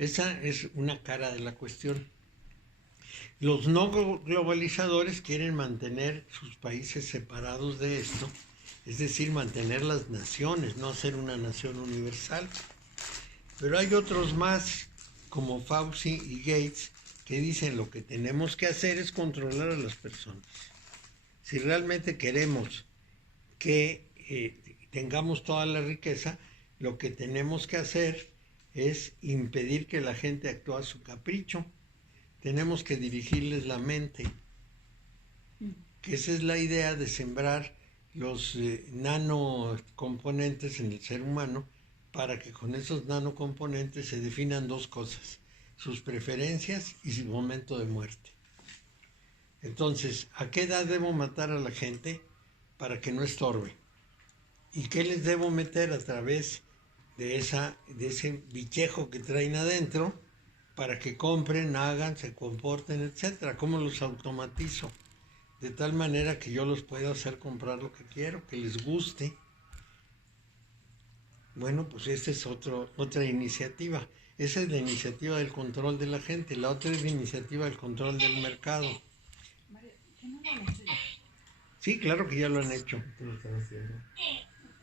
Esa es una cara de la cuestión. Los no globalizadores quieren mantener sus países separados de esto, es decir, mantener las naciones, no hacer una nación universal. Pero hay otros más, como Fauci y Gates, que dicen lo que tenemos que hacer es controlar a las personas. Si realmente queremos que tengamos toda la riqueza, lo que tenemos que hacer es impedir que la gente actúe a su capricho. Tenemos que dirigirles la mente, que esa es la idea de sembrar los nanocomponentes en el ser humano, para que con esos nanocomponentes se definan dos cosas: sus preferencias y su momento de muerte. Entonces, ¿a qué edad debo matar a la gente para que no estorbe? ¿Y qué les debo meter a través de ese bichejo que traen adentro para que compren, hagan, se comporten, etcétera? ¿Cómo los automatizo? De tal manera que yo los pueda hacer comprar lo que quiero, que les guste. Bueno, pues esa es otra iniciativa. Esa es la iniciativa del control de la gente. La otra es la iniciativa del control del mercado. Mario, ¿qué no lo han hecho ya? Sí, claro que ya lo han hecho. ¿Qué lo están haciendo?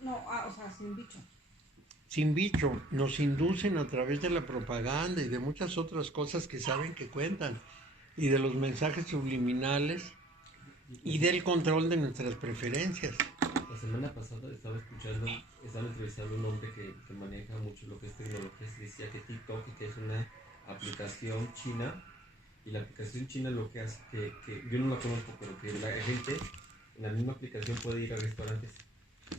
No, o sea, sin bicho. Sin bicho, nos inducen a través de la propaganda y de muchas otras cosas que saben que cuentan, y de los mensajes subliminales y del control de nuestras preferencias. La semana pasada estaba entrevistando a un hombre que maneja mucho lo que es tecnología. Se decía que TikTok, que es una aplicación china, y la aplicación china lo que hace, que yo no la conozco, pero que la gente en la misma aplicación puede ir a restaurantes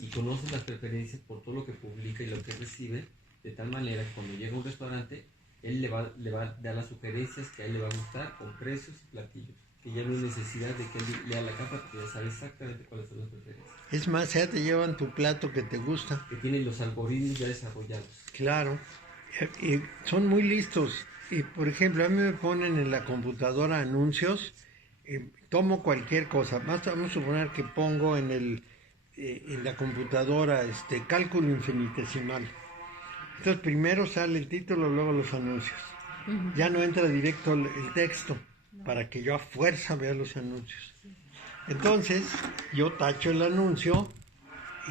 y conoce las preferencias por todo lo que publica y lo que recibe, de tal manera que cuando llega a un restaurante, él le va a dar las sugerencias que a él le va a gustar con precios y platillos. Que ya no hay necesidad de que él lea la carta, porque ya sabe exactamente cuáles son las preferencias. Es más, ya te llevan tu plato que te gusta. Que tienen los algoritmos ya desarrollados. Claro, y son muy listos. Y por ejemplo, a mí me ponen en la computadora anuncios, tomo cualquier cosa. Vamos a suponer que pongo en la computadora cálculo infinitesimal. Entonces primero sale el título, luego los anuncios. Ya no entra directo el texto, para que yo a fuerza vea los anuncios. Entonces yo tacho el anuncio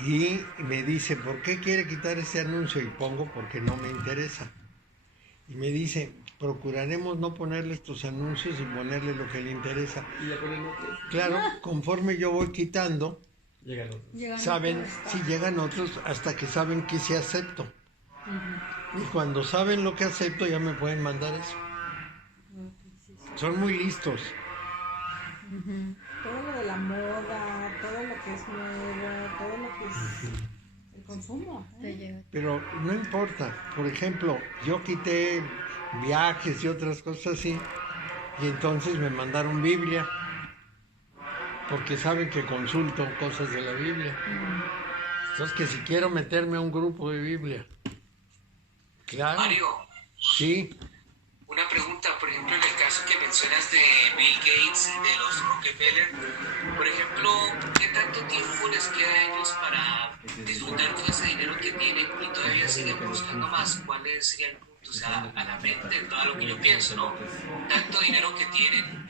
y me dice, ¿por qué quiere quitar ese anuncio? Y pongo porque no me interesa. Y me dice, procuraremos no ponerle estos anuncios y ponerle lo que le interesa. Y ya ponen otros. Claro, conforme yo voy quitando, Llegan otros. saben si llegan otros, hasta que saben que sí acepto. Y cuando saben lo que acepto, ya me pueden mandar eso. Son muy listos. Todo lo de la moda, todo lo que es nuevo, todo lo que es el consumo. Pero no importa. Por ejemplo, yo quité viajes y otras cosas así, y entonces me mandaron Biblia, porque saben que consulto cosas de la Biblia. Entonces, que si quiero meterme a un grupo de Biblia. Claro. Mario, Sí. una pregunta, por ejemplo, en el caso que mencionas de Bill Gates y de los Rockefeller, por ejemplo, ¿qué tanto tiempo les queda a ellos para disfrutar todo ese dinero que tienen y todavía siguen buscando más? ¿Cuál sería el punto? O sea, a la mente, todo lo que yo pienso, ¿no? Tanto dinero que tienen.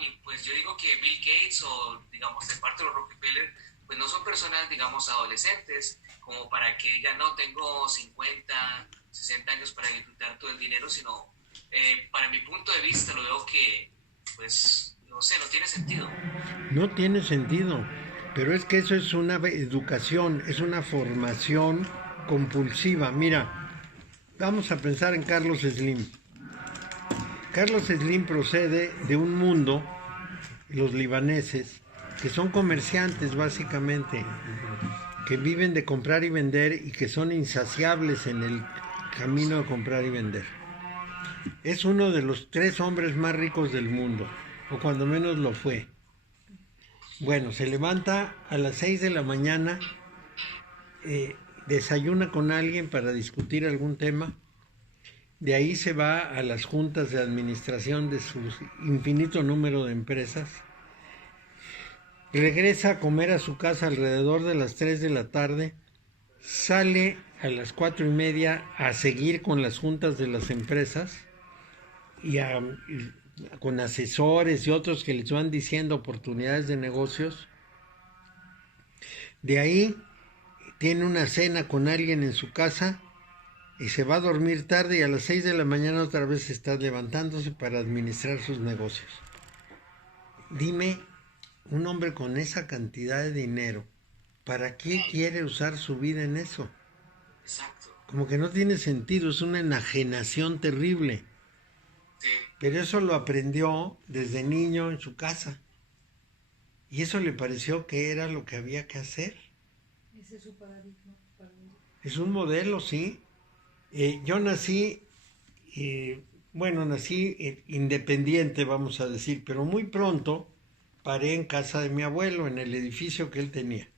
Y pues yo digo que Bill Gates o, digamos, de parte de los Rockefeller, pues no son personas, digamos, adolescentes, como para que digan, no, tengo 50, 60 años para disfrutar todo el dinero, sino, para mi punto de vista, lo veo que, pues, no sé, no tiene sentido. No tiene sentido, pero es que eso es una educación, es una formación compulsiva. Mira, vamos a pensar en Carlos Slim. Carlos Slim procede de un mundo, los libaneses, que son comerciantes básicamente, que viven de comprar y vender y que son insaciables en el camino de comprar y vender. Es uno de los 3 hombres más ricos del mundo, o cuando menos lo fue. Bueno, se levanta a las 6 de la mañana, desayuna con alguien para discutir algún tema, de ahí se va a las juntas de administración de su infinito número de empresas, regresa a comer a su casa alrededor de las 3 de la tarde, sale a las 4:30 a seguir con las juntas de las empresas y con asesores y otros que les van diciendo oportunidades de negocios. De ahí tiene una cena con alguien en su casa y se va a dormir tarde y a las 6 de la mañana otra vez está levantándose para administrar sus negocios. Dime, un hombre con esa cantidad de dinero, ¿para qué quiere usar su vida en eso? Exacto. Como que no tiene sentido, es una enajenación terrible. Sí. Pero eso lo aprendió desde niño en su casa. Y eso le pareció que era lo que había que hacer. Ese es su paradigma para él. Es un modelo, sí. Yo nací, nací independiente, vamos a decir, pero muy pronto paré en casa de mi abuelo, en el edificio que él tenía.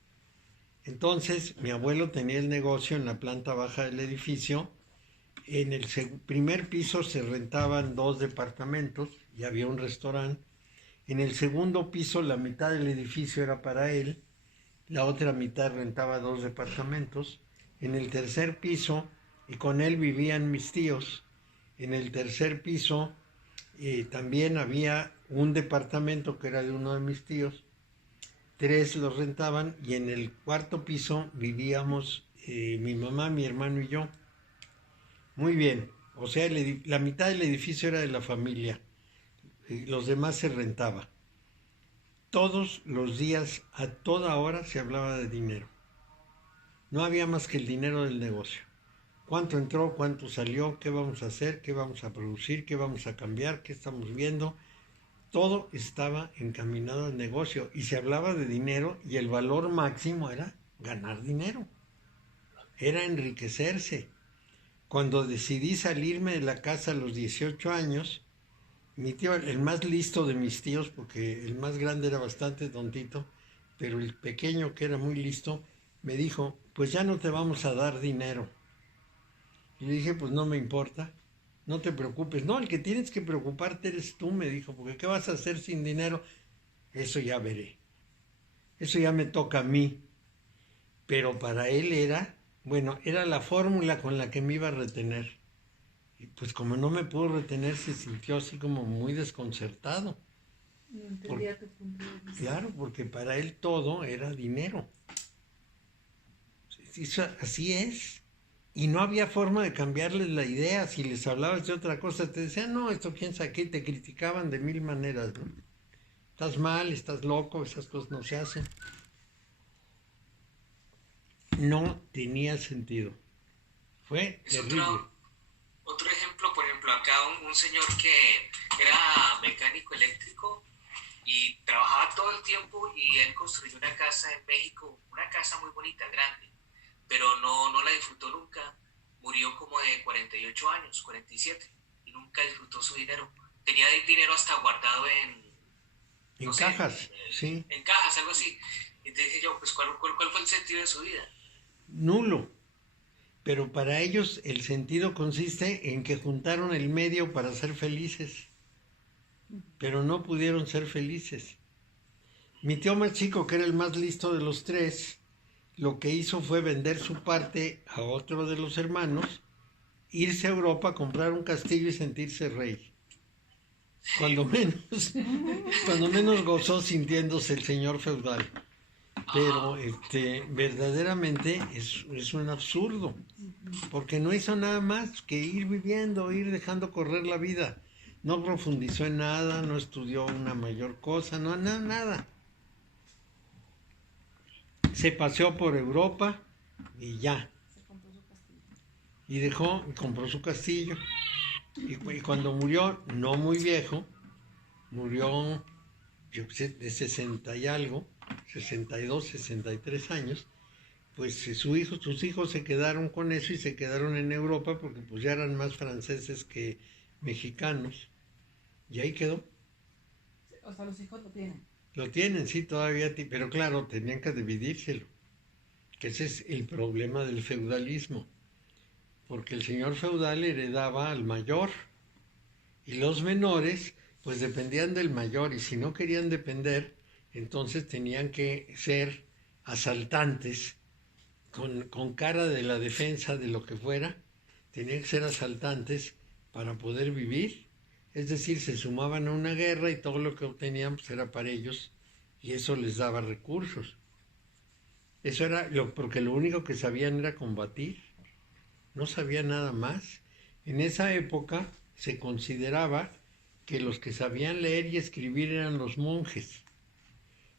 Entonces, mi abuelo tenía el negocio en la planta baja del edificio. En el primer piso se rentaban 2 departamentos y había un restaurante. En el segundo piso la mitad del edificio era para él, la otra mitad rentaba 2 departamentos. En el tercer piso, y con él vivían mis tíos, en el tercer piso también había un departamento que era de uno de mis tíos, 3 los rentaban, y en el cuarto piso vivíamos mi mamá, mi hermano y yo. Muy bien, o sea, la mitad del edificio era de la familia, los demás se rentaba. Todos los días, a toda hora, se hablaba de dinero. No había más que el dinero del negocio. ¿Cuánto entró? ¿Cuánto salió? ¿Qué vamos a hacer? ¿Qué vamos a producir? ¿Qué vamos a cambiar? ¿Qué estamos viendo? Todo estaba encaminado al negocio y se hablaba de dinero y el valor máximo era ganar dinero. Era enriquecerse. Cuando decidí salirme de la casa a los 18 años, mi tío, el más listo de mis tíos, porque el más grande era bastante tontito, pero el pequeño, que era muy listo, me dijo, pues ya no te vamos a dar dinero. Y le dije, pues no me importa, no te preocupes. No, el que tienes que preocuparte eres tú, me dijo, porque ¿qué vas a hacer sin dinero? Eso ya veré. Eso ya me toca a mí. Pero para él era la fórmula con la que me iba a retener. Y pues como no me pudo retener, se sintió así como muy desconcertado. No entendía tu punto de vista. Claro, porque para él todo era dinero. Así es. Y no había forma de cambiarles la idea. Si les hablabas de otra cosa, te decían, no, esto quién sabe qué, te criticaban de 1000 maneras, ¿no? Estás mal, estás loco, esas cosas no se hacen. No tenía sentido. Fue terrible. Otro ejemplo, por ejemplo, acá un señor que era mecánico eléctrico y trabajaba todo el tiempo y él construyó una casa en México, una casa muy bonita, grande, pero no la disfrutó nunca. Murió como de 48 años, 47, y nunca disfrutó su dinero. Tenía el dinero hasta guardado en cajas, sí. En cajas, algo así. Entonces dije yo, pues ¿cuál fue el sentido de su vida? Nulo. Pero para ellos el sentido consiste en que juntaron el medio para ser felices, pero no pudieron ser felices. Mi tío más chico, que era el más listo de los 3, lo que hizo fue vender su parte a otro de los hermanos, irse a Europa, comprar un castillo y sentirse rey. Cuando menos gozó sintiéndose el señor feudal. Pero verdaderamente es un absurdo, porque no hizo nada más que ir viviendo, ir dejando correr la vida. No profundizó en nada, no estudió una mayor cosa, nada. Se paseó por Europa y ya. Y compró su castillo. Y cuando murió, no muy viejo, murió de 60 y algo, 62, 63 años, pues sus hijos se quedaron con eso y se quedaron en Europa porque pues ya eran más franceses que mexicanos. Y ahí quedó. O sea, los hijos lo tienen. Lo tienen, sí, todavía, pero claro, tenían que dividírselo. Que ese es el problema del feudalismo. Porque el señor feudal heredaba al mayor y los menores pues dependían del mayor, y si no querían depender, entonces tenían que ser asaltantes con cara de la defensa de lo que fuera, tenían que ser asaltantes para poder vivir. Es decir, se sumaban a una guerra y todo lo que obtenían pues, era para ellos y eso les daba recursos. Eso era porque lo único que sabían era combatir, no sabían nada más. En esa época se consideraba que los que sabían leer y escribir eran los monjes.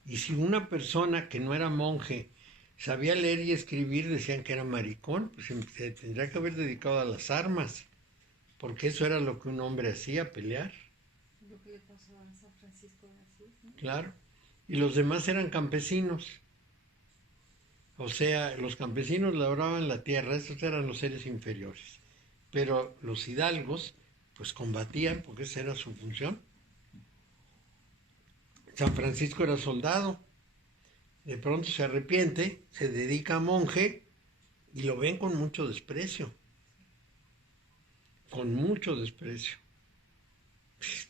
Y si una persona que no era monje sabía leer y escribir, decían que era maricón, pues se tendría que haber dedicado a las armas, porque eso era lo que un hombre hacía, pelear. Lo que le pasó a San Francisco de Asís, ¿no? Claro. Y los demás eran campesinos. O sea, los campesinos labraban la tierra, esos eran los seres inferiores. Pero los hidalgos, pues combatían, porque esa era su función. San Francisco era soldado. De pronto se arrepiente, se dedica a monje y lo ven con mucho desprecio. Con mucho desprecio.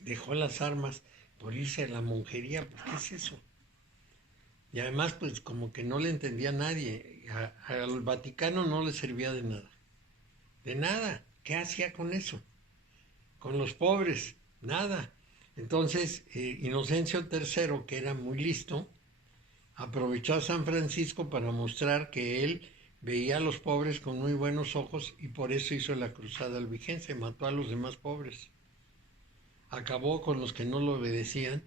Dejó las armas por irse a la monjería, pues ¿qué es eso? Y además, pues como que no le entendía a nadie. Al Vaticano no le servía de nada. De nada. ¿Qué hacía con eso? Con los pobres, nada. Entonces, Inocencio III, que era muy listo, aprovechó a San Francisco para mostrar que él veía a los pobres con muy buenos ojos y por eso hizo la cruzada albigense, mató a los demás pobres. Acabó con los que no lo obedecían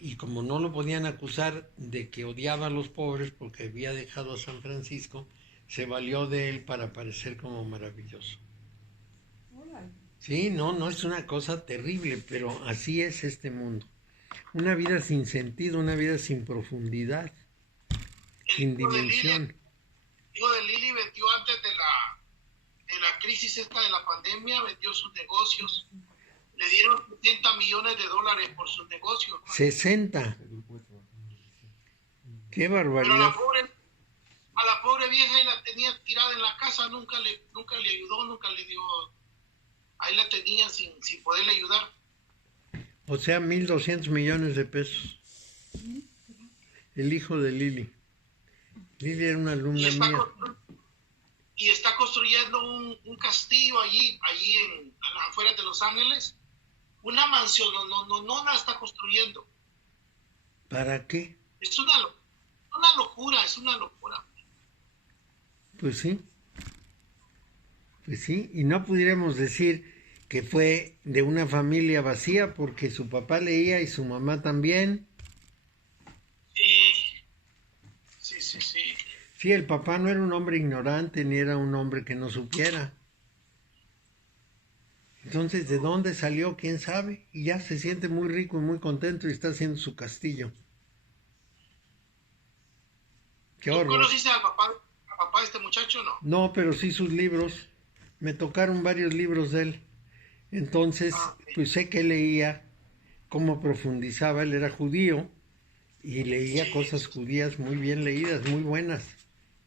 y como no lo podían acusar de que odiaba a los pobres porque había dejado a San Francisco, se valió de él para parecer como maravilloso. Órale. Sí, no es una cosa terrible, pero así es este mundo. Una vida sin sentido, una vida sin profundidad, sin dimensión. Hijo de Lili vendió antes de la crisis esta de la pandemia, vendió sus negocios. Le dieron $70 millones por sus negocios. 60. Qué Pero barbaridad. a la pobre vieja ahí la tenía tirada en la casa, nunca le ayudó, nunca le dio. Ahí la tenía sin poderle ayudar. O sea, 1.200 millones de pesos. El hijo de Lili. Lili era una alumna mía. Y está construyendo un castillo allí a las afueras de Los Ángeles. Una mansión, no la está construyendo. ¿Para qué? Es una locura, es una locura. Pues sí. Pues sí, y no pudiéramos decir que fue de una familia vacía porque su papá leía y su mamá también. Sí. Sí, el papá no era un hombre ignorante ni era un hombre que no supiera. Entonces, ¿de dónde salió? ¿Quién sabe? Y ya se siente muy rico y muy contento y está haciendo su castillo. Qué ¿Tú horror. conociste al papá de este muchacho o no? No, pero sí sus libros. Me tocaron varios libros de él. Entonces, pues sé que leía, cómo profundizaba. Él era judío y leía cosas judías muy bien leídas, muy buenas.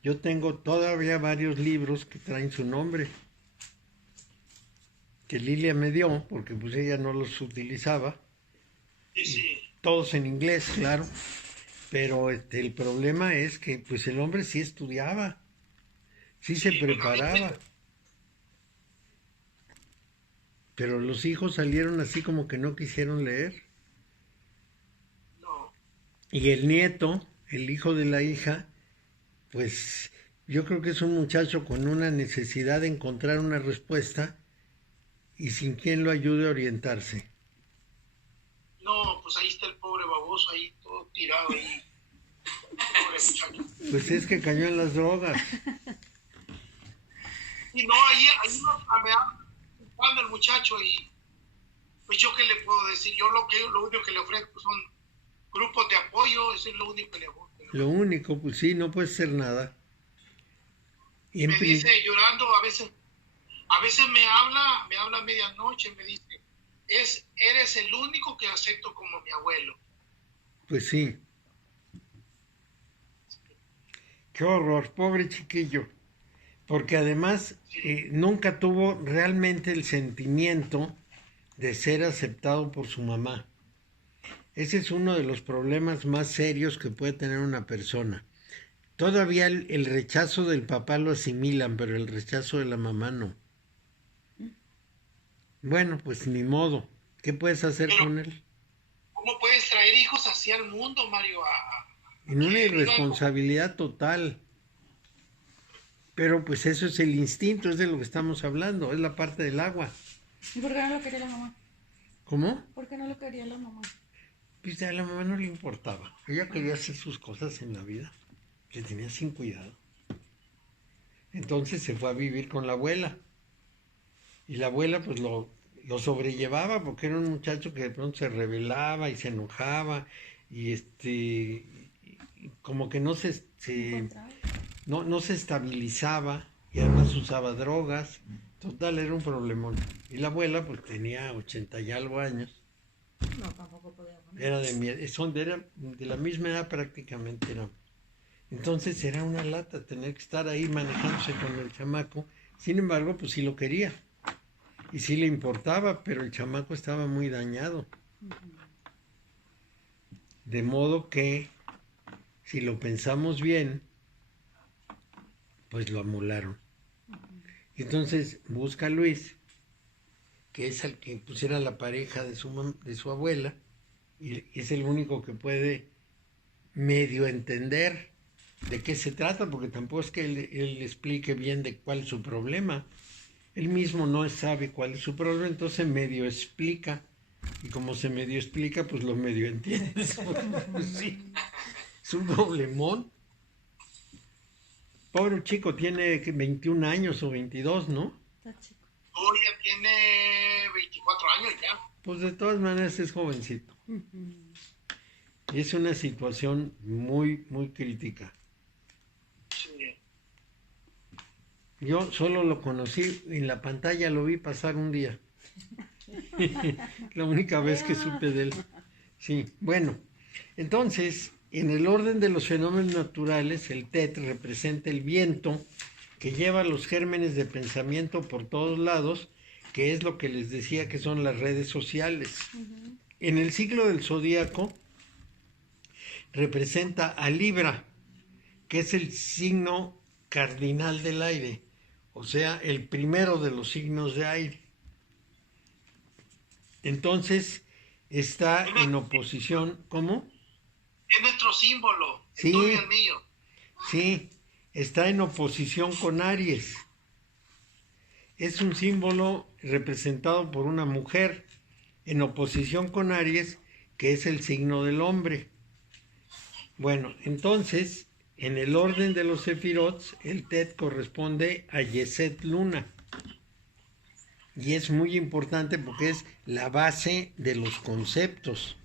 Yo tengo todavía varios libros que traen su nombre, que Lilia me dio, porque pues ella no los utilizaba. Sí. Todos en inglés, claro. Pero el problema es que pues el hombre sí estudiaba, sí se preparaba. Pero los hijos salieron así como que no quisieron leer. No. Y el nieto, el hijo de la hija, pues yo creo que es un muchacho con una necesidad de encontrar una respuesta y sin quien lo ayude a orientarse. No, pues ahí está el pobre baboso, ahí todo tirado ahí. Pobre muchacho. Pues es que cayó en las drogas. Y no, ahí me ha ocupando el muchacho y pues yo qué le puedo decir, yo lo único que le ofrezco son grupos de apoyo, eso es lo único que le ofrezco. Lo único, pues sí, no puede ser nada. Y Me dice llorando, a veces me habla a medianoche, me dice, eres el único que acepto como mi abuelo. Pues sí. Qué horror, pobre chiquillo. Porque además nunca tuvo realmente el sentimiento de ser aceptado por su mamá. Ese es uno de los problemas más serios que puede tener una persona. Todavía el rechazo del papá lo asimilan, pero el rechazo de la mamá no. Bueno, pues ni modo. ¿Qué puedes hacer Pero, con él? ¿cómo puedes traer hijos así al mundo, Mario? En una que irresponsabilidad total. Pero pues eso es el instinto, es de lo que estamos hablando, es la parte del agua. ¿Y por qué no lo quería la mamá? ¿Cómo? ¿Por qué no lo quería la mamá? Pues a la mamá no le importaba. Ella quería hacer sus cosas en la vida. Le tenía sin cuidado. Entonces se fue a vivir con la abuela. Y la abuela pues lo sobrellevaba porque era un muchacho que de pronto se rebelaba y se enojaba y como que no no se estabilizaba y además usaba drogas. Total, era un problemón. Y la abuela pues tenía 80 y algo años. No, tampoco podía poner. Era de la misma edad prácticamente. Entonces era una lata tener que estar ahí manejándose con el chamaco. Sin embargo, pues sí lo quería. Y sí le importaba, pero el chamaco estaba muy dañado. De modo que, si lo pensamos bien, pues lo amolaron. Y entonces busca a Luis, que es el que pusiera la pareja de su abuela, y es el único que puede medio entender de qué se trata, porque tampoco es que él explique bien de cuál es su problema. Él mismo no sabe cuál es su problema, entonces medio explica. Y como se medio explica, pues lo medio entiendes. Pues sí, es un problemón. Pobre chico, tiene 21 años o 22, ¿no? Está chico. ya tiene 24 años ya. Pues de todas maneras es jovencito. Y es una situación muy, muy crítica. Sí. Yo solo lo conocí, en la pantalla lo vi pasar un día. La única vez que supe de él. Sí, bueno, entonces, en el orden de los fenómenos naturales, el TET representa el viento que lleva los gérmenes de pensamiento por todos lados, que es lo que les decía que son las redes sociales. En el ciclo del zodíaco representa a Libra, que es el signo cardinal del aire, o sea, el primero de los signos de aire. Entonces, está en oposición, ¿cómo? Es nuestro símbolo, Sí. el tuyo y el mío. Sí, está en oposición con Aries. Es un símbolo representado por una mujer en oposición con Aries, que es el signo del hombre. Bueno, entonces, en el orden de los sefirots, el Tet corresponde a Yeset Luna. Y es muy importante porque es la base de los conceptos.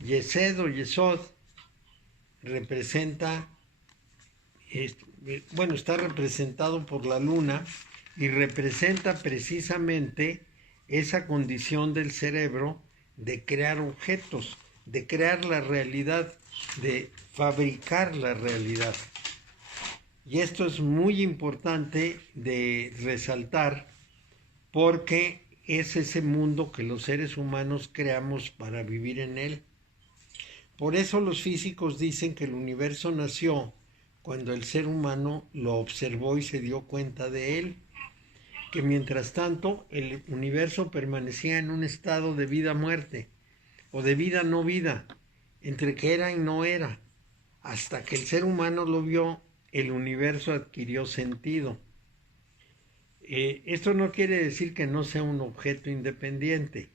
Yesed o Yesod representa, está representado por la luna y representa precisamente esa condición del cerebro de crear objetos, de crear la realidad, de fabricar la realidad. Y esto es muy importante de resaltar porque es ese mundo que los seres humanos creamos para vivir en él. Por eso los físicos dicen que el universo nació cuando el ser humano lo observó y se dio cuenta de él, que mientras tanto el universo permanecía en un estado de vida-muerte o de vida-no vida, entre que era y no era. Hasta que el ser humano lo vio, el universo adquirió sentido. Esto no quiere decir que no sea un objeto independiente,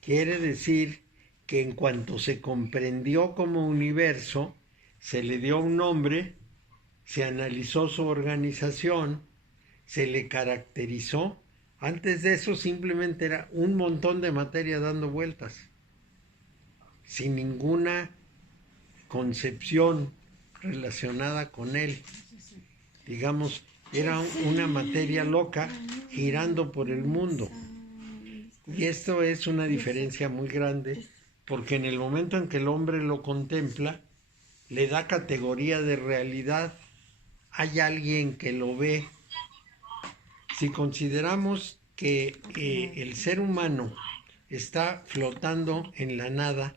quiere decir que en cuanto se comprendió como universo, se le dio un nombre, se analizó su organización, se le caracterizó. Antes de eso simplemente era un montón de materia dando vueltas, sin ninguna concepción relacionada con él. Digamos, era una materia loca girando por el mundo. Y esto es una diferencia muy grande, porque en el momento en que el hombre lo contempla, le da categoría de realidad. Hay alguien que lo ve. Si consideramos que el ser humano está flotando en la nada,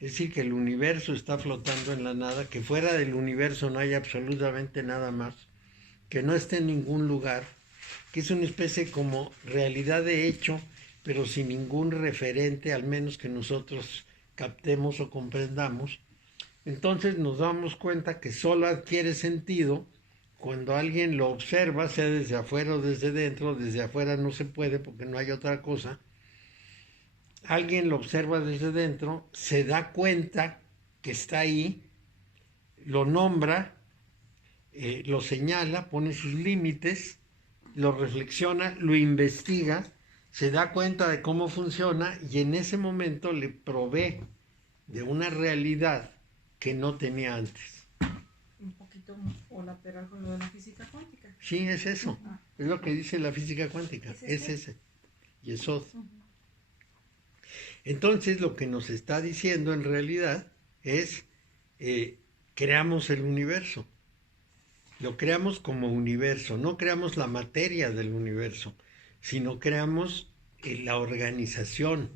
Es decir, que el universo está flotando en la nada, que fuera del universo no hay absolutamente nada más, que no esté en ningún lugar, que es una especie como realidad de hecho, pero sin ningún referente, al menos que nosotros captemos o comprendamos. Entonces nos damos cuenta que solo adquiere sentido cuando alguien lo observa, sea desde afuera o desde dentro. Desde afuera no se puede porque no hay otra cosa. Alguien lo observa desde dentro, se da cuenta que está ahí, lo nombra, lo señala, pone sus límites, lo reflexiona, lo investiga, se da cuenta de cómo funciona y en ese momento le provee de una realidad que no tenía antes. Un poquito colateral con lo de la física cuántica. Sí, es eso. Es lo que dice la física cuántica. Es ese. Yesod. Entonces lo que nos está diciendo en realidad es creamos el universo. Lo creamos como universo. No creamos la materia del universo, sino creamos la organización,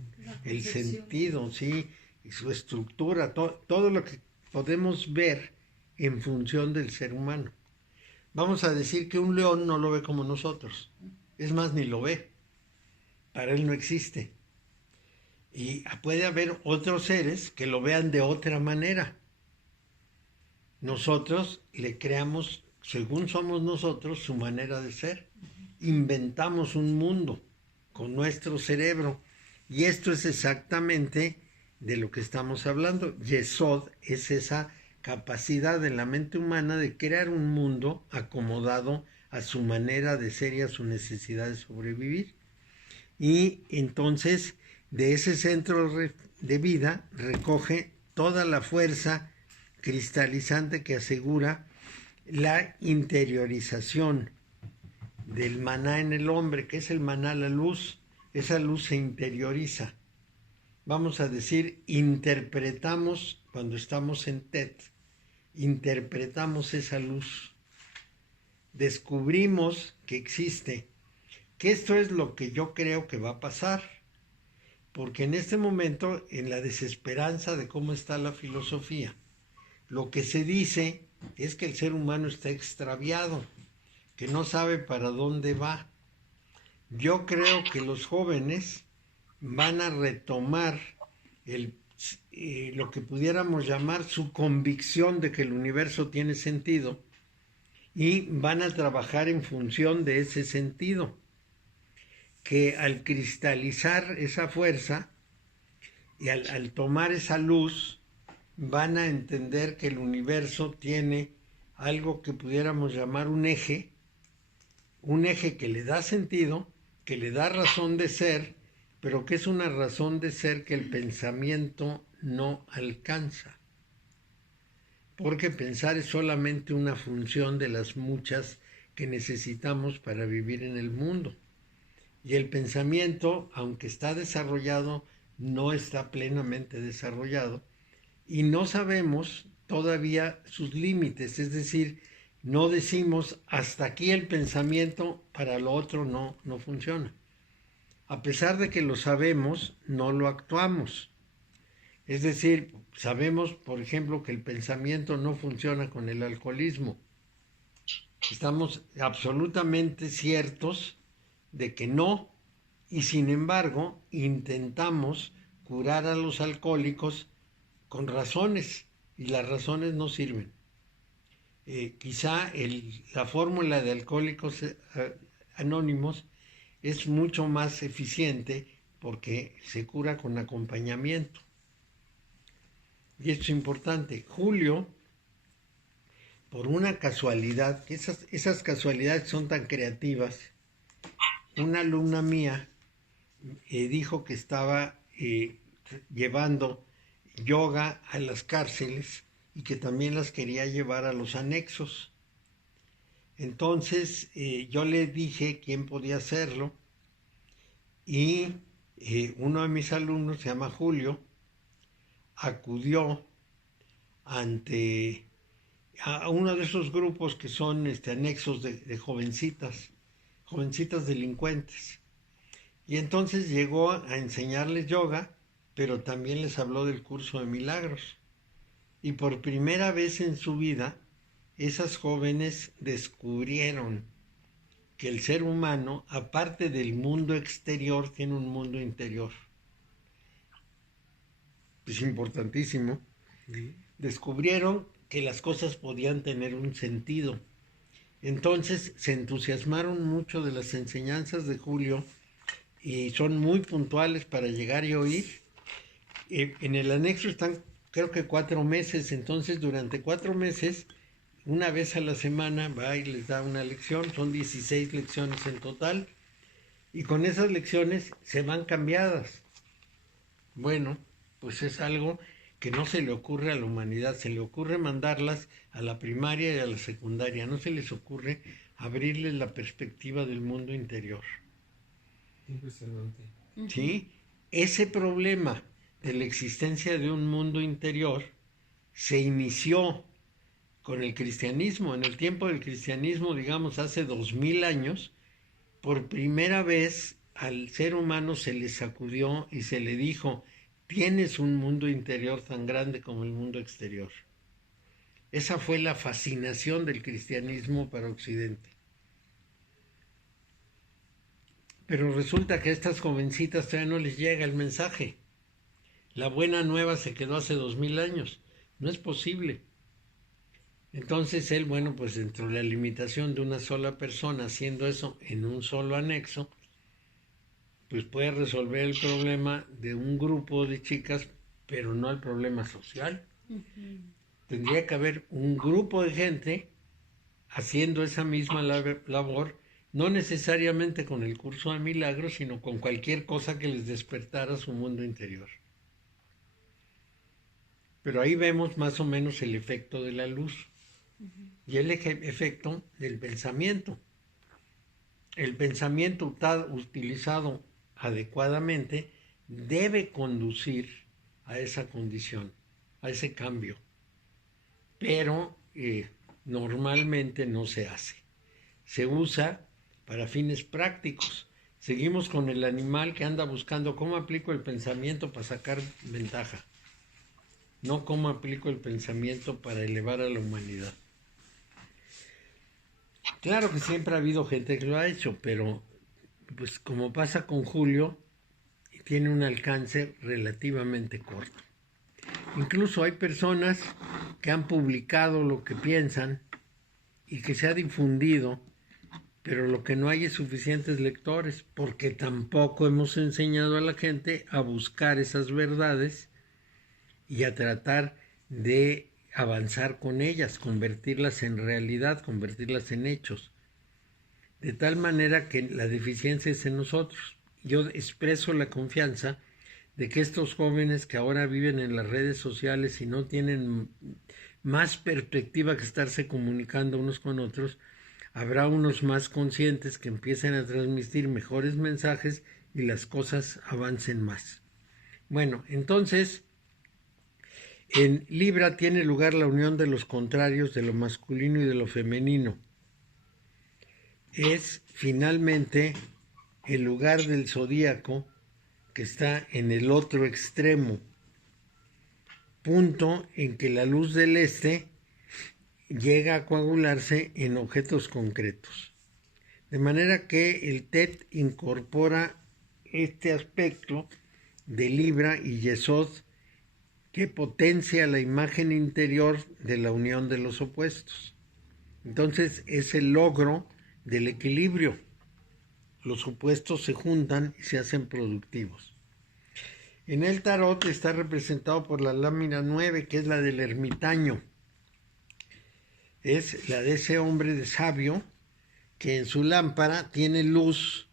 el sentido, ¿sí? Y su estructura, todo lo que podemos ver en función del ser humano. Vamos a decir que un león no lo ve como nosotros. Es más, ni lo ve. Para él no existe. Y puede haber otros seres que lo vean de otra manera. Nosotros le creamos, según somos nosotros, su manera de ser. Inventamos un mundo con nuestro cerebro. Y esto es exactamente de lo que estamos hablando. Yesod es esa capacidad en la mente humana de crear un mundo acomodado a su manera de ser y a su necesidad de sobrevivir. Y entonces de ese centro de vida recoge toda la fuerza cristalizante que asegura la interiorización del maná en el hombre. ¿Qué es el maná? La luz. Esa luz se interioriza. Vamos a decir, interpretamos, cuando estamos en Tet, interpretamos esa luz. Descubrimos que existe. Que esto es lo que yo creo que va a pasar. Porque en este momento, en la desesperanza de cómo está la filosofía, lo que se dice es que el ser humano está extraviado, que no sabe para dónde va. Yo creo que los jóvenes van a retomar lo que pudiéramos llamar su convicción de que el universo tiene sentido y van a trabajar en función de ese sentido, que al cristalizar esa fuerza y al tomar esa luz van a entender que el universo tiene algo que pudiéramos llamar un eje que le da sentido, que le da razón de ser, pero que es una razón de ser que el pensamiento no alcanza. Porque pensar es solamente una función de las muchas que necesitamos para vivir en el mundo. Y el pensamiento, aunque está desarrollado, no está plenamente desarrollado y no sabemos todavía sus límites, es decir, no decimos hasta aquí el pensamiento, para lo otro no funciona. A pesar de que lo sabemos, no lo actuamos. Es decir, sabemos, por ejemplo, que el pensamiento no funciona con el alcoholismo. Estamos absolutamente ciertos de que no, y sin embargo intentamos curar a los alcohólicos con razones, y las razones no sirven. Quizá la fórmula de Alcohólicos Anónimos es mucho más eficiente porque se cura con acompañamiento. Y esto es importante. Julio, por una casualidad, que esas casualidades son tan creativas, una alumna mía dijo que estaba llevando yoga a las cárceles y que también las quería llevar a los anexos. Entonces yo le dije quién podía hacerlo y uno de mis alumnos, se llama Julio, acudió a uno de esos grupos que son anexos de jovencitas delincuentes. Y entonces llegó a enseñarles yoga, pero también les habló del curso de milagros. Y por primera vez en su vida, esas jóvenes descubrieron que el ser humano, aparte del mundo exterior, tiene un mundo interior. Es importantísimo. Descubrieron que las cosas podían tener un sentido. Entonces se entusiasmaron mucho de las enseñanzas de Julio y son muy puntuales para llegar y oír. En el anexo están, creo que 4 meses, entonces durante 4 meses, una vez a la semana va y les da una lección, son 16 lecciones en total, y con esas lecciones se van cambiadas. Bueno, pues es algo que no se le ocurre a la humanidad, se le ocurre mandarlas a la primaria y a la secundaria, no se les ocurre abrirles la perspectiva del mundo interior. Impresionante. ¿Sí? Ese problema de la existencia de un mundo interior se inició con el cristianismo. En el tiempo del cristianismo, digamos, hace 2000 años, por primera vez al ser humano se le sacudió y se le dijo: tienes un mundo interior tan grande como el mundo exterior. Esa fue la fascinación del cristianismo para Occidente. Pero resulta que a estas jovencitas todavía no les llega el mensaje. La buena nueva se quedó hace 2000 años. No es posible. Entonces él, bueno, pues dentro de la limitación de una sola persona, haciendo eso en un solo anexo, pues puede resolver el problema de un grupo de chicas, pero no el problema social. Tendría que haber un grupo de gente haciendo esa misma labor, no necesariamente con el curso de milagros, sino con cualquier cosa que les despertara su mundo interior. Pero ahí vemos más o menos el efecto de la luz y el efecto del pensamiento. El pensamiento utilizado adecuadamente debe conducir a esa condición, a ese cambio, pero normalmente no se hace. Se usa para fines prácticos. Seguimos con el animal que anda buscando cómo aplico el pensamiento para sacar ventaja, no cómo aplico el pensamiento para elevar a la humanidad. Claro que siempre ha habido gente que lo ha hecho, pero pues como pasa con Julio, tiene un alcance relativamente corto. Incluso hay personas que han publicado lo que piensan y que se ha difundido, pero lo que no hay es suficientes lectores, porque tampoco hemos enseñado a la gente a buscar esas verdades y a tratar de avanzar con ellas, convertirlas en realidad, convertirlas en hechos. De tal manera que la deficiencia es en nosotros. Yo expreso la confianza de que estos jóvenes que ahora viven en las redes sociales y no tienen más perspectiva que estarse comunicando unos con otros, habrá unos más conscientes que empiecen a transmitir mejores mensajes y las cosas avancen más. Bueno, entonces, en Libra tiene lugar la unión de los contrarios, de lo masculino y de lo femenino. Es finalmente el lugar del zodíaco que está en el otro extremo, punto en que la luz del este llega a coagularse en objetos concretos. De manera que el TET incorpora este aspecto de Libra y Yesod que potencia la imagen interior de la unión de los opuestos. Entonces es el logro del equilibrio. Los opuestos se juntan y se hacen productivos. En el tarot está representado por la lámina 9, que es la del ermitaño. Es la de ese hombre de sabio que en su lámpara tiene luz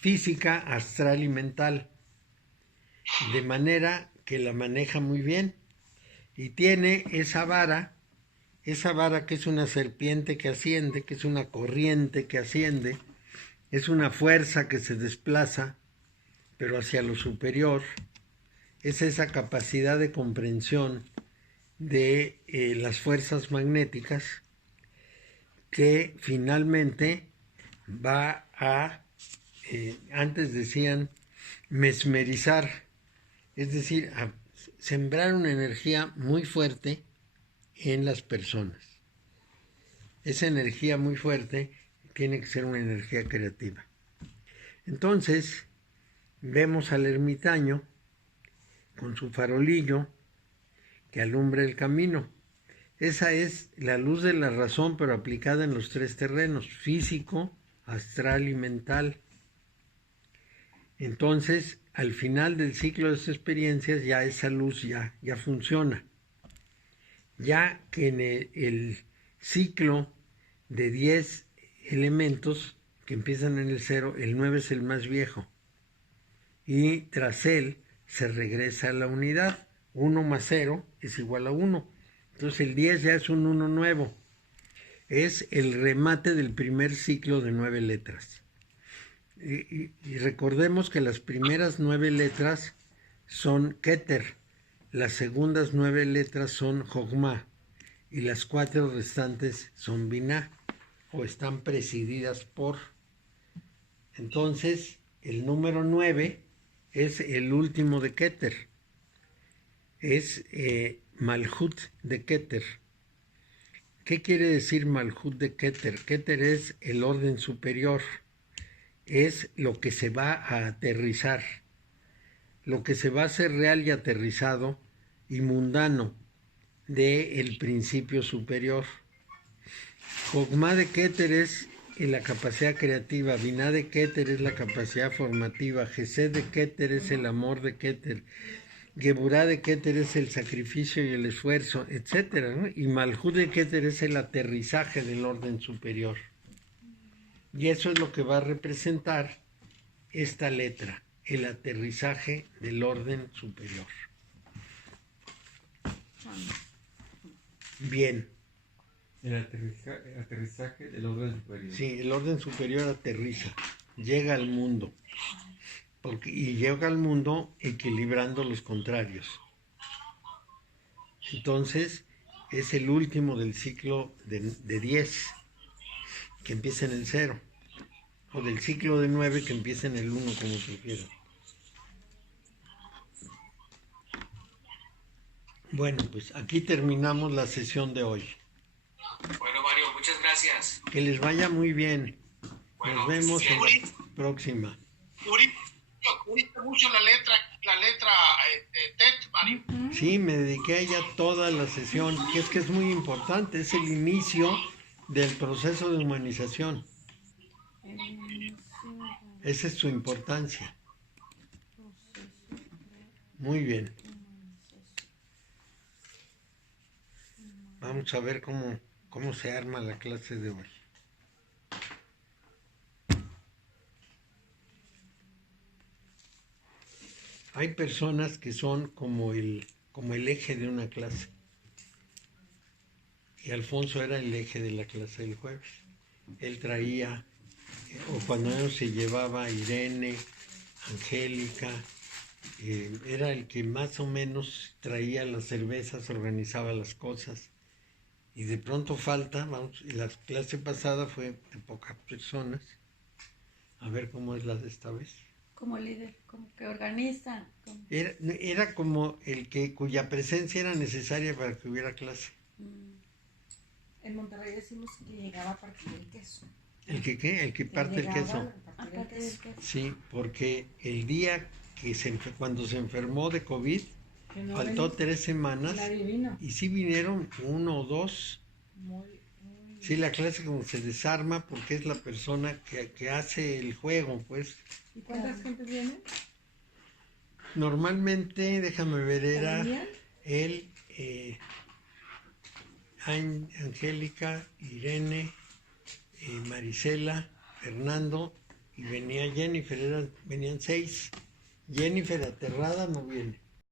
física, astral y mental, de manera que la maneja muy bien. Y tiene esa vara que es una serpiente que asciende, que es una corriente que asciende, es una fuerza que se desplaza, pero hacia lo superior. Es esa capacidad de comprensión de las fuerzas magnéticas que finalmente va a, antes decían mesmerizar, es decir, a sembrar una energía muy fuerte en las personas. Esa energía muy fuerte tiene que ser una energía creativa. Entonces, vemos al ermitaño con su farolillo que alumbra el camino. Esa es la luz de la razón, pero aplicada en los tres terrenos: físico, astral y mental. Entonces, al final del ciclo de esas experiencias, ya esa luz ya funciona. Ya que en el ciclo de 10 elementos que empiezan en el 0, el 9 es el más viejo. Y tras él se regresa a la unidad. 1 más 0 es igual a 1. Entonces el 10 ya es un 1 nuevo. Es el remate del primer ciclo de 9 letras. Y recordemos que las primeras 9 letras son Keter, las segundas 9 letras son Jogma y las 4 restantes son Binah, o están presididas por. Entonces, el número 9 es el último de Keter, es Malhut de Keter. ¿Qué quiere decir Malhut de Keter? Keter es el orden superior, es lo que se va a aterrizar, lo que se va a hacer real y aterrizado y mundano del principio superior. Jogma de Keter es la capacidad creativa, Binah de Keter es la capacidad formativa, Gesed de Keter es el amor de Keter, Geburah de Keter es el sacrificio y el esfuerzo, etc., ¿no? Y Malhut de Keter es el aterrizaje del orden superior. Y eso es lo que va a representar esta letra, el aterrizaje del orden superior. Bien. El aterrizaje del orden superior. Sí, el orden superior aterriza, llega al mundo. Y llega al mundo equilibrando los contrarios. Entonces, es el último del ciclo de 10, que empieza en el 0. O del ciclo de 9, que empieza en el 1, como prefieran. Bueno, pues aquí terminamos la sesión de hoy. Bueno, Mario, muchas gracias. Que les vaya muy bien. Bueno, Nos vemos en la próxima. Ahorita mucho la letra TET, Mario. Sí, me dediqué a ella toda la sesión, que es muy importante, es el inicio del proceso de humanización. Esa es su importancia. Muy bien. Vamos a ver cómo se arma la clase de hoy. Hay personas que son como el eje de una clase. Y Alfonso era el eje de la clase del jueves. Él traía, o cuando él se llevaba a Irene, Angélica, era el que más o menos traía las cervezas, organizaba las cosas. Y de pronto falta, y la clase pasada fue de pocas personas. A ver cómo es la de esta vez. Como líder, como que organiza. Era como cuya presencia era necesaria para que hubiera clase. En Monterrey decimos que llegaba a partir del queso. ¿El que qué? El que parte el queso. Aparte del queso. Sí, porque el día cuando se enfermó de COVID, faltó 3 semanas y sí vinieron 1 o 2. Sí, la clase como se desarma porque es la persona que hace el juego, pues. ¿Y cuántas gentes vienen? Normalmente, déjame ver, era él, Angélica, Irene, Marisela, Fernando y venía Jennifer, venían 6. Jennifer aterrada no viene.